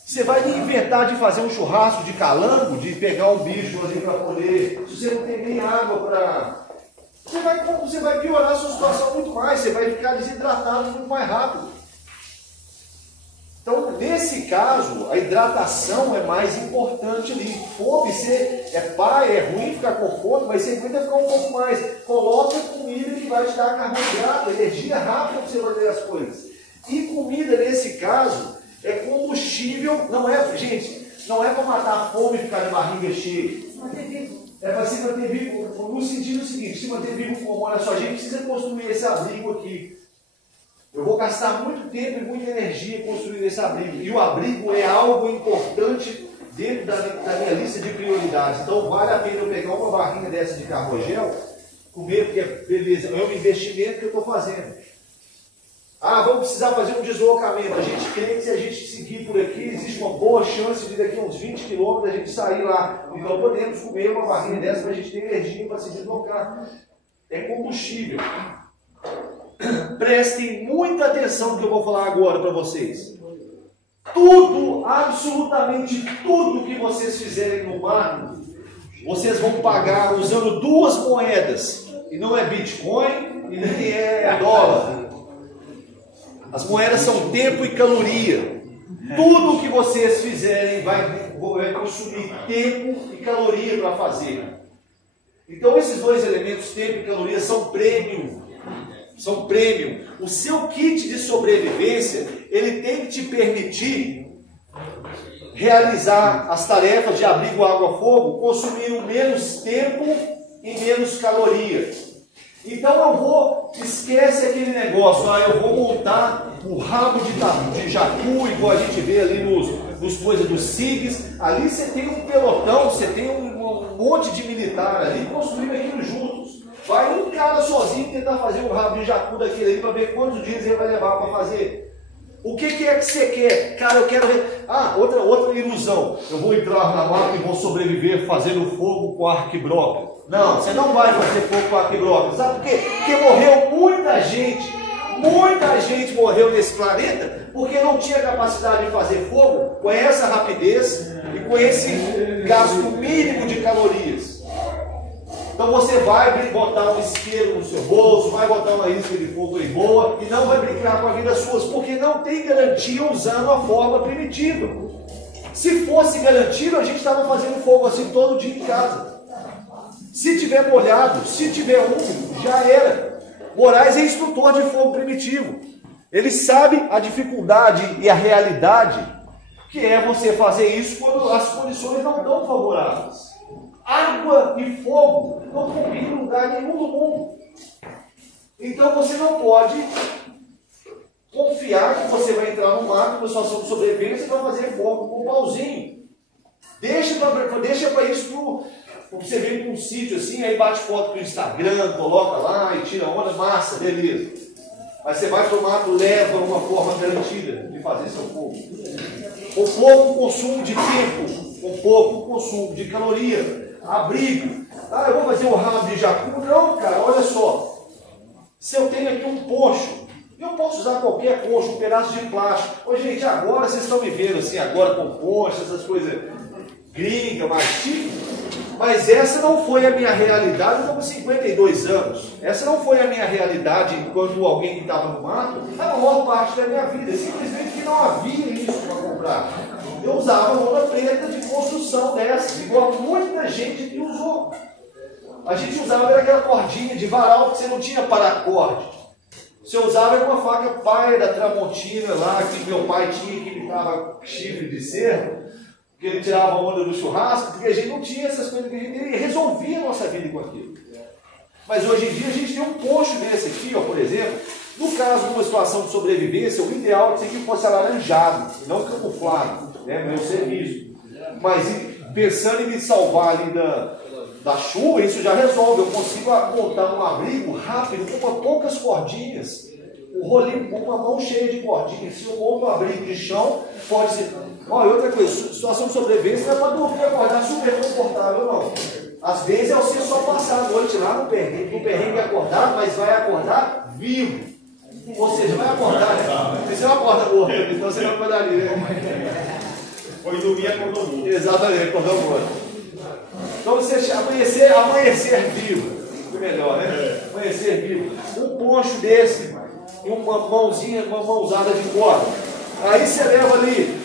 Você vai inventar de fazer um churrasco de calango, de pegar um bicho ali para poder... Se você não tem nem água para... Você vai piorar a sua situação muito mais, você vai ficar desidratado muito mais rápido. Então, nesse caso, a hidratação é mais importante ali. Fome, você é pai, é ruim ficar com fome, mas você aguenta ficar um pouco mais. Coloca comida que vai te dar carboidrato, energia rápida para você fazer as coisas. E comida, nesse caso, é combustível, não é, gente, não é para matar a fome e ficar de barriga cheia. É para se manter vivo, no sentido seguinte, se manter vivo como, olha só, a gente precisa construir esse abrigo aqui. Eu vou gastar muito tempo e muita energia construindo esse abrigo. E o abrigo é algo importante dentro da minha lista de prioridades. Então vale a pena eu pegar uma barrinha dessa de carrogel, comer, porque beleza, é um investimento que eu estou fazendo. Ah, vamos precisar fazer um deslocamento. A gente crê que se a gente seguir por aqui, existe uma boa chance de daqui a uns 20 quilômetros a gente sair lá. Então podemos comer uma barrinha dessa para a gente ter energia para se deslocar. É combustível. Prestem muita atenção no que eu vou falar agora para vocês. Tudo, absolutamente tudo que vocês fizerem no mar, vocês vão pagar usando duas moedas. E não é Bitcoin e nem é dólar. As moedas são tempo e caloria. Tudo que vocês fizerem vai consumir tempo e caloria para fazer. Então esses dois elementos, tempo e caloria, são premium. São prêmio. O seu kit de sobrevivência, ele tem que te permitir realizar as tarefas de abrigo, água, fogo, consumindo menos tempo e menos caloria. Então esquece aquele negócio, eu vou montar o rabo de jacu, igual a gente vê ali nos coisas dos SIGs. Ali você tem um pelotão, você tem um monte de militar ali construindo aquilo juntos. Vai um cara sozinho tentar fazer um rabo de jacu daquele ali para ver quantos dias ele vai levar para fazer. O que é que você quer? Cara, eu quero ver. Ah, outra ilusão. Eu vou entrar na mata e vou sobreviver fazendo fogo com arco e broca. Não, você não vai fazer fogo com arco e broca. Sabe por quê? Porque morreu muita gente morreu nesse planeta porque não tinha capacidade de fazer fogo com essa rapidez e com esse gasto mínimo de calorias. Então você vai botar um isqueiro no seu bolso, vai botar uma isca de fogo aí boa e não vai brincar com a vida suas, porque não tem garantia usando a forma primitiva. Se fosse garantido, a gente estava fazendo fogo assim todo dia em casa. Se tiver molhado, se tiver úmido, já era. Moraes é instrutor de fogo primitivo. Ele sabe a dificuldade e a realidade que é você fazer isso quando as condições não estão favoráveis. Água e fogo não combinam em lugar nenhum do mundo. Então você não pode confiar que você vai entrar no mato, numa situação de sobrevivência, e vai fazer fogo com um pauzinho. Deixa para isso você vem para um sítio assim, aí bate foto para o Instagram, coloca lá e tira onda, massa, beleza. Mas você vai para o mato, leva uma forma garantida de fazer seu fogo. Com pouco consumo de tempo, com pouco consumo de caloria. Abrigo. Ah, eu vou fazer um rabo de jacu. Não, cara, olha só. Se eu tenho aqui um poncho, eu posso usar qualquer poncho, um pedaço de plástico. Ô, gente, agora vocês estão me vendo assim, agora com poncho, essas coisas gringas, mais chique. Mas essa não foi a minha realidade, eu estou com 52 anos. Essa não foi a minha realidade enquanto alguém que estava no mato, a maior parte da minha vida. Simplesmente que não havia isso para comprar. Eu usava lona preta de construção dessas, igual muita gente que usou. A gente usava aquela cordinha de varal que você não tinha paracorde. Você usava uma faca paia da Tramontina lá, que meu pai tinha, que imitava chifre de cerro, que ele tirava a onda do churrasco, porque a gente não tinha essas coisas que a gente resolvia a nossa vida com aquilo. Mas hoje em dia a gente tem um poncho desse aqui, ó, por exemplo, No caso de uma situação de sobrevivência, o ideal seria que fosse alaranjado, não camuflado, né, meu serviço. Mas pensando em me salvar ali da chuva, isso já resolve. Eu consigo montar um abrigo rápido, com poucas cordinhas, um rolinho com uma mão cheia de cordinhas. Se eu monto um abrigo de chão, pode ser. Olha, outra coisa, situação de sobrevivência não é para dormir e acordar super confortável, não. Às vezes é você só passar a noite lá no perrengue acordar, mas vai acordar vivo. Ou seja, vai acordar, né? Você não acorda morto, então você não acordaria, né? Foi dormir e acordou morto. Exatamente, acordou morto. Então você amanhecer vivo. Foi melhor, né? Amanhecer vivo. Um poncho desse e uma mãozada de corda. Aí você leva ali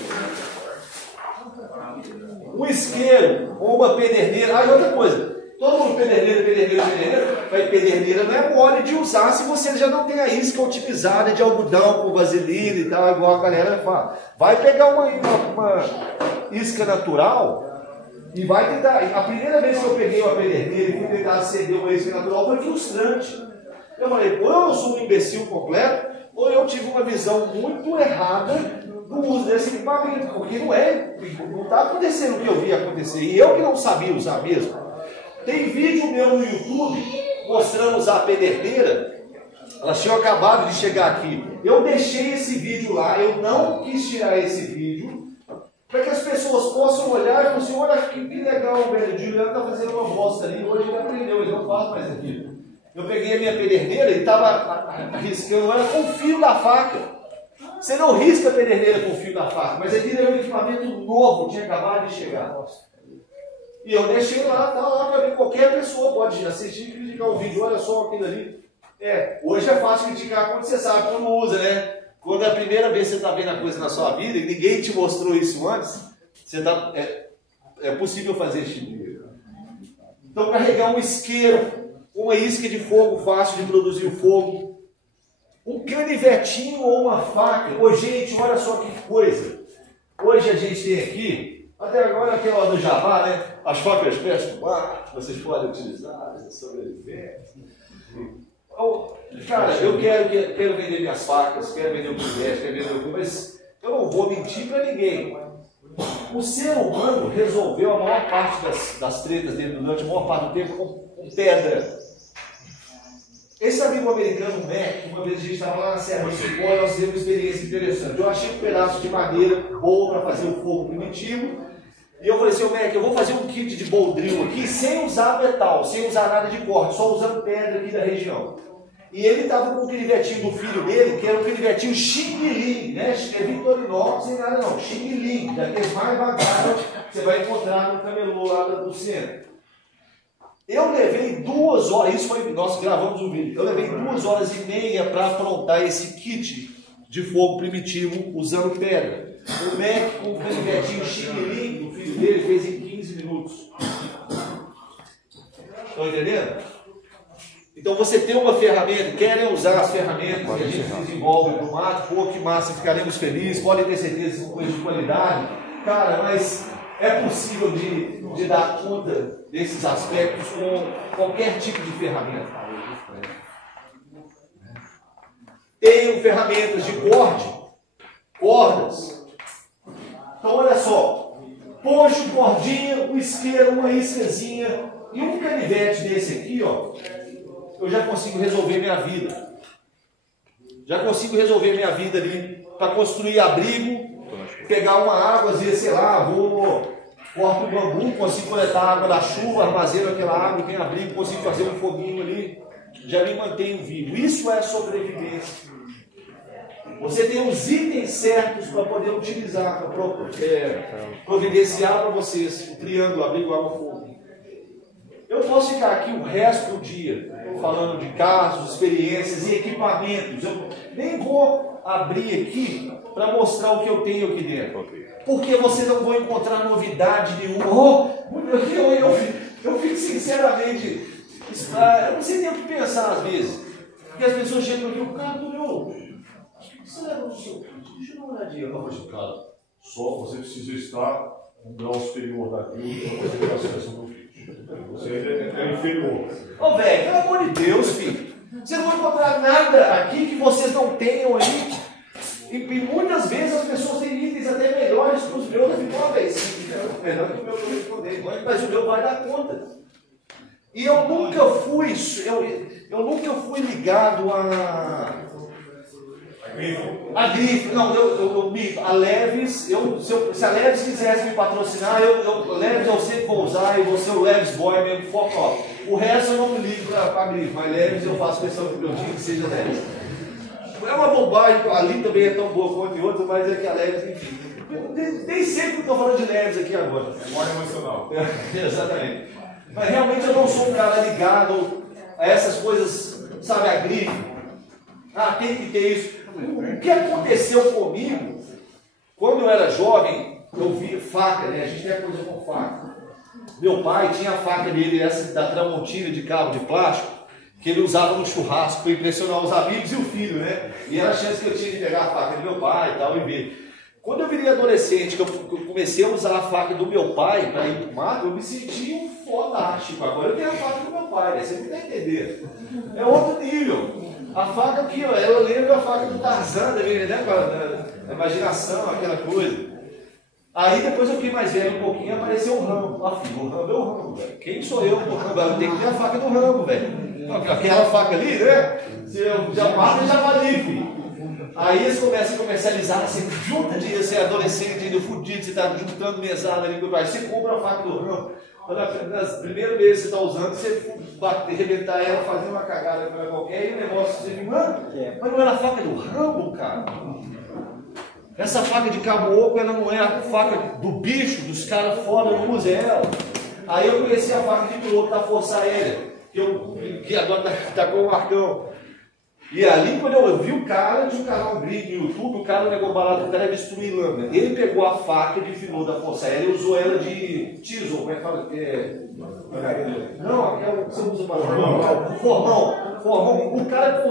um isqueiro ou uma pederneira. Ah, e outra coisa. Todo mundo pederneira. Mas pederneira não é mole de usar se você já não tem a isca otimizada de algodão com vaselina e tal, igual a galera fala. Vai pegar uma isca natural e vai tentar. A primeira vez que eu peguei uma pederneira e fui tentar acender uma isca natural foi frustrante. Eu falei, ou eu sou um imbecil completo, ou eu tive uma visão muito errada do uso desse equipamento, porque não está acontecendo o que eu vi acontecer, e eu que não sabia usar mesmo. Tem vídeo meu no YouTube mostrando usar a pederneira. Elas tinham acabado de chegar aqui. Eu deixei esse vídeo lá, eu não quis tirar esse vídeo, para que as pessoas possam olhar e falar assim, olha que legal, velho, o Juliano está fazendo uma bosta ali, hoje ele aprendeu, ele não faz mais aquilo. Eu peguei a minha pederneira e estava arriscando ela com o fio da faca. Você não risca a pederneira com o fio da faca, mas aquilo era um equipamento novo, tinha acabado de chegar. E eu deixei lá, tá lá para ver, qualquer pessoa pode assistir e criticar o vídeo, olha só aquilo ali. Hoje é fácil criticar quando você sabe quando usa, né? Quando é a primeira vez que você está vendo a coisa na sua vida e ninguém te mostrou isso antes, você tá, é possível fazer esse tipo de coisa. Então, carregar um isqueiro, uma isca de fogo fácil de produzir o fogo, um canivetinho ou uma faca. Ô, gente, olha só que coisa. Hoje a gente tem aqui, até agora aquela hora do Jabá, né? As facas pescam mar, vocês podem utilizar, sobrevivência. Cara, eu quero vender minhas facas, quero vender o pivete, quero vender o que, mas eu não vou mentir para ninguém. O ser humano resolveu a maior parte das tretas dele durante a maior parte do tempo com pedra. Esse amigo americano, o Mac, uma vez a gente estava lá na Serra do Cipó e nós fizemos uma experiência interessante. Eu achei um pedaço de madeira boa para fazer um fogo primitivo. E eu falei assim, Mac, eu vou fazer um kit de boldril aqui sem usar metal, sem usar nada de corte, só usando pedra aqui da região. E ele estava com o canivetinho do filho dele, que era um canivetinho Xing-Ling, né? É Vitorinox, sem nada não, Xing-Ling, daqueles mais vagados que você vai encontrar no camelô lá do centro. Eu levei 2 horas, isso foi, nós gravamos um vídeo, eu levei 2 horas e meia para aprontar esse kit de fogo primitivo usando pedra. O Mac com o canivetinho Xing-Ling do filho dele fez em 15 minutos. Estão entendendo? Então você tem uma ferramenta, querem usar as ferramentas que a gente desenvolve no mato, pô, que massa, ficaremos felizes, podem ter certeza que são coisas de qualidade. Cara, mas é possível de dar conta desses aspectos com qualquer tipo de ferramenta. Tenho ferramentas de cordas. Então olha só, poncho, cordinha, um isqueiro, uma iscazinha e um canivete desse aqui, ó. Eu já consigo resolver minha vida. Já consigo resolver minha vida ali para construir abrigo, pegar uma água, às vezes, sei lá, corto o bambu, consigo coletar a água da chuva, armazeno aquela água, tem abrigo, consigo fazer um foguinho ali, já me mantenho vivo. Isso é sobrevivência. Você tem os itens certos para poder utilizar, para providenciar para vocês o triângulo, abrigo, água, fogo. Eu posso ficar aqui o resto do dia falando de casos, experiências e equipamentos. Eu nem vou abrir aqui para mostrar o que eu tenho aqui dentro. Porque você não vai encontrar novidade nenhuma. Eu fico sinceramente, eu não sei nem o que pensar às vezes. Porque as pessoas chegam aqui, o cara do meu, você leva no seu kit? Deixa eu dar uma olhadinha. Eu falo assim, cara, só você precisa estar um grau superior daquilo para você ter acesso ao meu kit. Você é inferior. Ô, velho, pelo amor de Deus, filho. Você não vai encontrar nada aqui que vocês não tenham aí. E muitas vezes as pessoas têm itens até melhores que os meus. Eu fico, ó, velho, melhor que o meu responder, mas o meu vai dar conta. E eu nunca fui ligado a grife. Não, a Leves, se a Leves quisesse me patrocinar, Leves eu sempre vou usar e vou ser o Leves Boy mesmo, foco, ó. O resto eu não me ligo pra grife, mas Leves eu faço questão que o meu time seja Leves. É uma bobagem, ali também é tão boa quanto em outros, mas é que a Leves, enfim. Nem sei que eu estou falando de Leves aqui agora. Memória emocional. Exatamente. Mas realmente eu não sou um cara ligado a essas coisas, sabe, a grife. Ah, tem que ter isso. O que aconteceu comigo, quando eu era jovem, eu vi faca, né? A gente tem coisa com faca. Meu pai tinha a faca dele, essa da Tramontina de cabo de plástico, que ele usava no churrasco para impressionar os amigos e o filho, né? E era a chance que eu tinha de pegar a faca do meu pai e tal e ver. Quando eu virei adolescente, que eu comecei a usar a faca do meu pai para ir para o mato, eu me senti um fodástico. Agora eu tenho a faca do meu pai, né? Você não está entendendo. É outro nível. A faca aqui, ó, ela lembra a faca do Tarzan, né? A imaginação, aquela coisa. Aí depois eu fiquei mais velho um pouquinho e apareceu o Rambo. Ah, filho, o Rambo é o Rambo, velho. Quem sou eu pro Rambo? Eu tenho que ter a faca do Rambo, velho. Aquela faca ali, né? Se eu já mato e já valei, filho. Aí eles começam a comercializar, você junta dinheiro, você é adolescente, ainda fudido, você está juntando mesada ali, aí você compra a faca do Rambo. Nas primeiros meses que você está usando, você arrebentar ela, fazer uma cagada qualquer, e o negócio, você fica, mas não era a faca do Rambo, cara? Essa faca de cabo oco, ela não é a faca do bicho, dos caras foda, eu não usei ela. Aí eu conheci a faca de piloto da Força Aérea, que agora está com o Marcão. E ali, quando eu vi o cara de um canal gringo no YouTube, o cara negou barato, o cara ia destruir lâmina. Ele pegou a faca de piloto da Força Aérea e usou ela de tesouro, como é que fala? Não, aquela que você usa para formão. O cara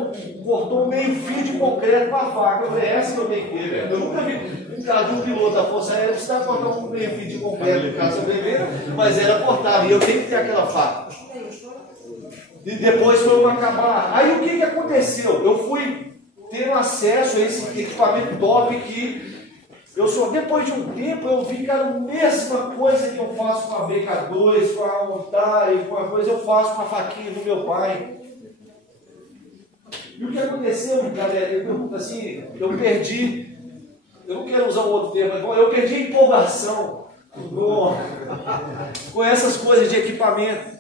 cortou meio fio de concreto com a faca. Eu falei, essa que eu tenho que ter, velho. Eu nunca vi um cara de um piloto da Força Aérea precisar cortar um meio fio de concreto no caso sobreviver, mas era cortável. E eu tenho que ter aquela faca. E depois foi uma acabar. Aí o que aconteceu? Eu fui ter acesso a esse equipamento top que depois de um tempo eu vi, cara, a mesma coisa que eu faço com a VK2, com a Ontari, com a coisa, eu faço com a faquinha do meu pai. E o que aconteceu, galera? Eu perdi, eu não quero usar um outro termo, mas eu perdi a empolgação com essas coisas de equipamento.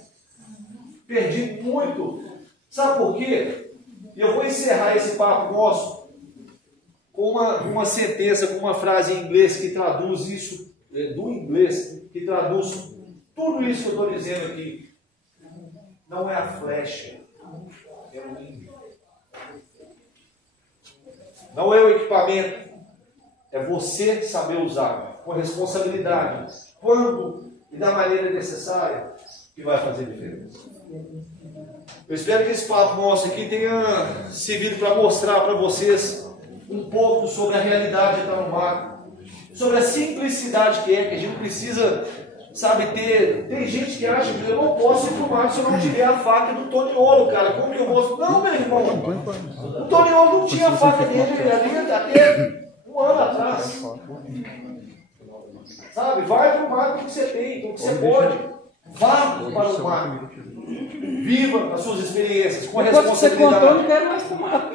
Perdi muito. Sabe por quê? E eu vou encerrar esse papo nosso com uma sentença, com uma frase em inglês que traduz isso, do inglês, que traduz tudo isso que eu estou dizendo aqui. Não é a flecha, é o índio. Não é o equipamento, é você saber usar com responsabilidade, quando e da maneira necessária, que vai fazer diferença. Eu espero que esse papo nosso aqui tenha servido para mostrar para vocês um pouco sobre a realidade de estar no mato, sobre a simplicidade que a gente não precisa, sabe, ter. Tem gente que acha que eu não posso ir para o mato se eu não tiver a faca do Toniolo, cara. Como que eu vou? Não, meu irmão. O Toniolo não tinha a faca dele ali até um ano atrás. Sabe, vai para o mato com o que você tem, com o que você pode. Vá para o mato. Viva as suas experiências com a responsabilidade. Você contou, eu não quero mais fumar.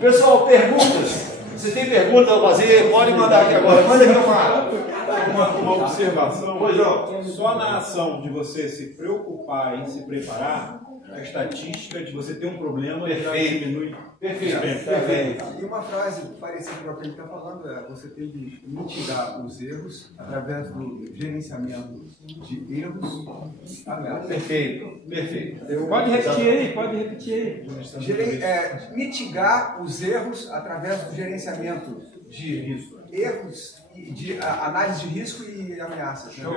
Pessoal, perguntas? Você tem pergunta a fazer? Pode mandar aqui agora. Manda aqui uma observação. Pois não. Só na ação de você se preocupar em se preparar, a estatística de você ter um problema já diminui. Perfeito. E uma frase parecida com o que ele está falando é: você tem que mitigar os erros através do gerenciamento de erros. Perfeito. Pode repetir aí. Mitigar os erros através do gerenciamento de erros, de análise de risco e ameaças. Né?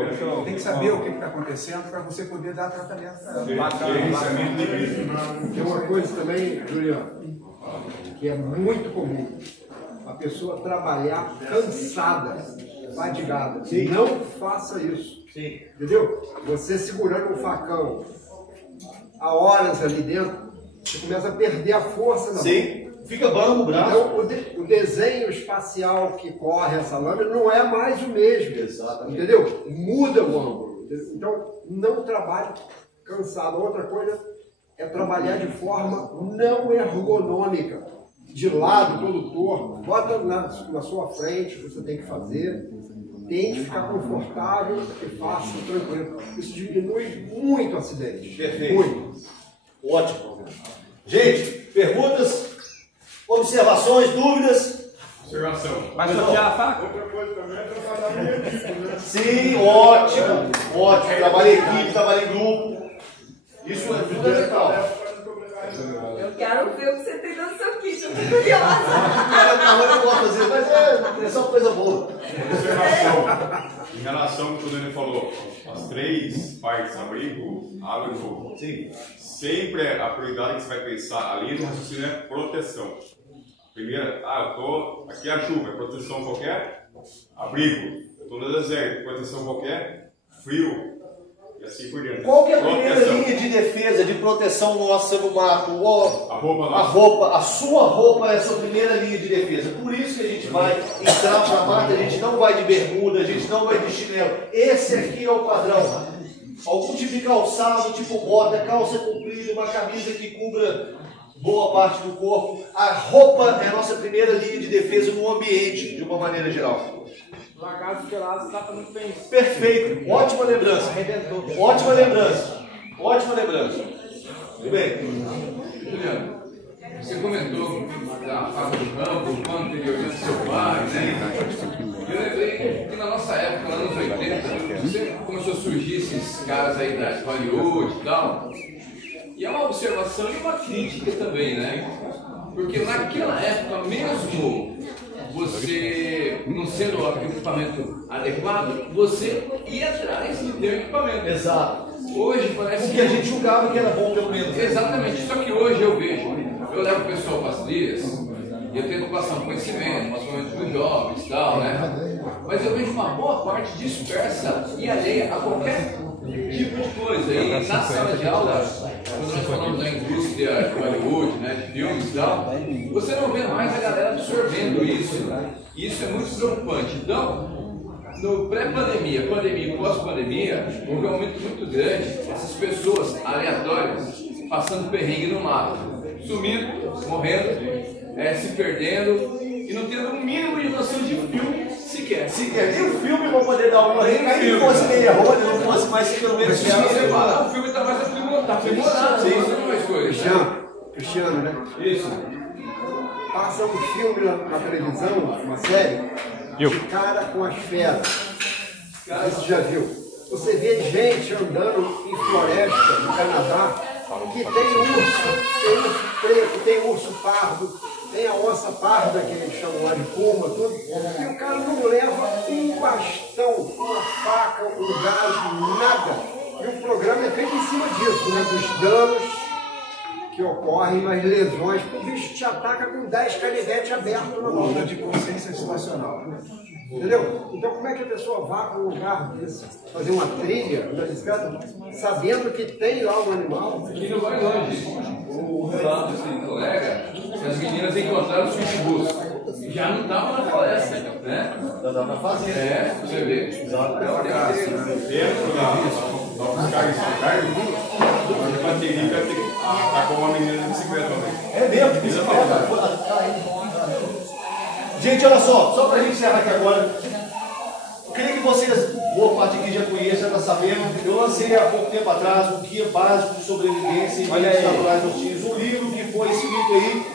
Tem que saber o que está acontecendo para você poder dar tratamento para ela. Tem uma coisa também, Juliano, que é muito comum. A pessoa trabalhar cansada, fadigada. Sim. Não faça isso. Sim. Entendeu? Você segurando um facão há horas ali dentro, Você começa a perder a força da mão. Sim, fica bambo o braço. Então, o desenho espacial que corre essa lâmina não é mais o mesmo. Exatamente. Entendeu? Muda o ângulo. Então, não trabalhe cansado. Outra coisa é trabalhar de forma não ergonômica. De lado, todo torto. Bota na sua frente o que você tem que fazer. Tente ficar confortável e fácil, tranquilo. Isso diminui muito o acidente. Perfeito. Muito. Ótimo. Gente, perguntas, observações, dúvidas? Observação. Vai sortear a faca? Outra coisa também é trabalhar em equipe, né? Sim, ótimo. Ótimo. Trabalho em equipe, trabalho em grupo. Isso é fundamental. Eu quero ver o que você tem no seu kit, eu tô curiosa. Eu não gosto de fazer, mas é só coisa boa. Observação. Em relação ao que o Dani falou, as 3 partes, abrigo, água e fogo. Sim. Sempre a prioridade que você vai pensar ali no raciocínio é proteção. Primeira, eu tô aqui é a chuva, é proteção qualquer, abrigo. Eu tô no deserto, proteção qualquer, frio. E assim por diante. Qual que é a primeira linha de defesa, de proteção nossa no mato? A sua roupa é a sua primeira linha de defesa. Por isso que a gente vai entrar para a mata, a gente não vai de bermuda, a gente não vai de chinelo. Esse aqui é o padrão. Algum tipo de calçado, tipo bota, calça comprida, uma camisa que cubra boa parte do corpo. A roupa é a nossa primeira linha de defesa no ambiente, de uma maneira geral. Lagados pelados, tapa muito bem. Perfeito, ótima lembrança. Ótima lembrança. Ótima lembrança. Tudo bem. Juliano, você comentou da faca do campo, o quanto anterior do seu pai, né? Eu lembrei que na nossa época, nos anos 80, você começou a surgir esses caras aí da Hollywood e tal. E é uma observação e uma crítica também, né? Porque naquela época mesmo, você, não sendo o equipamento adequado, você ia atrás de ter equipamento. Exato. Hoje parece que a gente julgava que era bom pelo menos. Exatamente. Só que hoje eu vejo, eu levo o pessoal para as trilhas e eu tento passar um conhecimento, principalmente para os jovens e tal, né? Mas eu vejo uma boa parte dispersa e alheia a qualquer tipo de coisa. E na sala de aula, quando nós falamos da indústria de Hollywood, né, de filmes e tal, você não vê mais a galera absorvendo isso. E isso é muito preocupante. Então, no pré-pandemia, pandemia e pós-pandemia, houve um aumento muito grande dessas pessoas aleatórias passando perrengue no mato, sumindo, morrendo, se perdendo e não tendo um mínimo de noção de filme sequer. Nem o filme para poder dar uma renda, nem que fosse meio errôneo, não fosse mais pelo menos o filme está mais aprimorado, tem mais coisas. Cristiano, né? Isso. Passa um filme na televisão, uma série, de cara com as feras. Você já viu? Você vê gente andando em floresta no Canadá que tem urso preto, tem urso pardo, tem a onça parda que eles chamam lá de puma, tudo. E o cara não leva um bastão, uma faca, um gás, nada. E o programa é feito em cima disso, né? Dos danos que ocorrem nas lesões, o bicho te ataca com 10 canivetes abertos na mão. De consciência situacional. Entendeu? Então como é que a pessoa vai para um lugar desse, fazer uma trilha, uma bicicleta, sabendo que tem lá um animal? E não vai longe. O relato desse colega, as meninas encontraram os pitbulls. Já não estavam na floresta, né? Já estavam na fazenda. Você vê. Exatamente. Dentro da cargas de carne, a bateria vai ter que estar com uma menina de bicicleta também. É mesmo, de bicicleta. Gente, olha só para a gente encerrar aqui agora, eu queria que vocês, boa parte aqui já conhece, já está sabendo, eu lancei há pouco tempo atrás um guia básico de sobrevivência em meios naturais hostiles, um livro que foi escrito aí,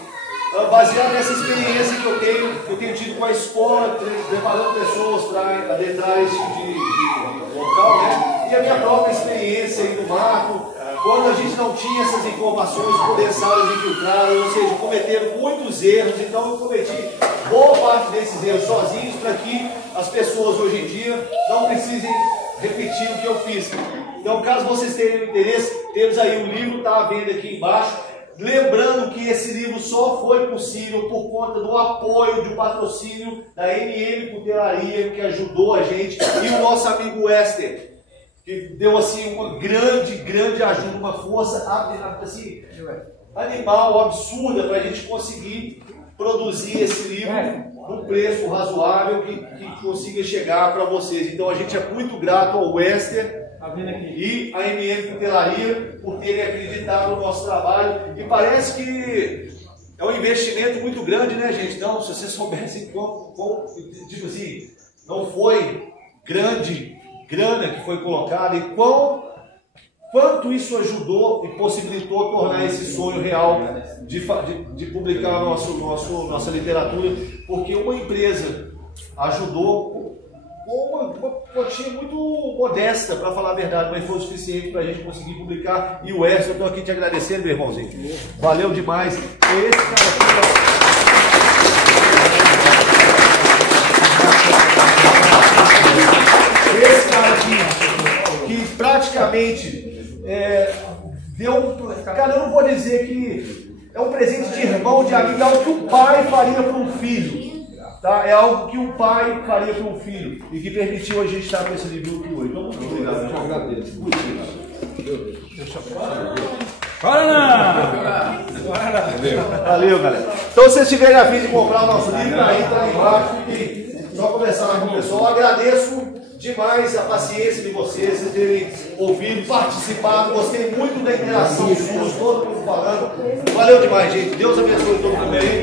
baseado nessa experiência que eu tenho tido com a escola, preparando pessoas para adentrar esse tipo de local, né? E a minha própria experiência aí no mato, quando a gente não tinha essas informações condensadas e infiltradas, ou seja, cometeram muitos erros, então eu cometi boa parte desses erros sozinhos para que as pessoas hoje em dia não precisem repetir o que eu fiz. Então, caso vocês tenham interesse, temos aí o livro, está à venda aqui embaixo. Lembrando que esse livro só foi possível por conta do apoio, do patrocínio da MM Cutelaria, que ajudou a gente, e o nosso amigo Esther, que deu assim uma grande ajuda, uma força, assim, animal, absurda, para a gente conseguir produzir esse livro num preço razoável que consiga chegar para vocês. Então a gente é muito grato ao Wester e à MM Tutelaria por terem acreditado no nosso trabalho. E parece que é um investimento muito grande, né, gente? Então, se vocês soubessem tipo assim, não foi grande grana que foi colocada e quanto isso ajudou e possibilitou tornar esse sonho real de publicar nossa literatura, porque uma empresa ajudou com uma quantia muito modesta, para falar a verdade, mas foi o suficiente para a gente conseguir publicar. E o Wester, eu estou aqui te agradecendo, meu irmãozinho. Valeu demais. Esse cara aqui, que praticamente deu. Cara, eu não vou dizer que é um presente de irmão, de amigo, é algo que um pai faria para um filho. Tá? É algo que um pai faria para um filho e que permitiu a gente estar com esse livro aqui hoje. Então, muito obrigado. Eu agradeço. Valeu, galera. Então, se vocês tiverem a fim de comprar o nosso livro, aí tá aí embaixo e só conversar lá com o pessoal. Eu agradeço demais a paciência de vocês terem ouvido, participado. Gostei muito da interação sua, todo mundo falando. Valeu demais, gente. Deus abençoe todo mundo aí.